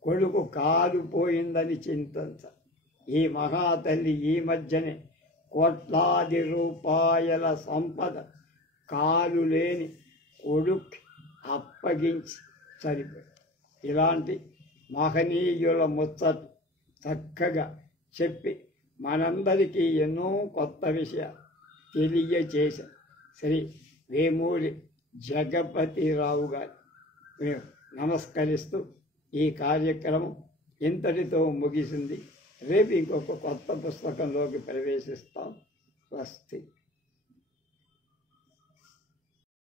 కొడుకు కాలు పోయిందని చింతించ. ఈ మహాతల్లి ఈ మధ్యనే కోట్లాది రూపాయల సంపద కాలు లేని కొడుకు అప్పగించి సరిపోయి. ఇలాంటి మహనీయుల ముచ్చట చక్కగా చెప్పి మనందరికీ ఎన్నో కొత్త విషయాలు తెలియచేశారు శ్రీ వేమూరి జగపతిరావు గారు. మేము నమస్కరిస్తూ ఈ కార్యక్రమం ఇంతటితో ముగిసింది. రేపు ఇంకొక కొత్త పుస్తకంలోకి ప్రవేశిస్తాం. స్వస్తి.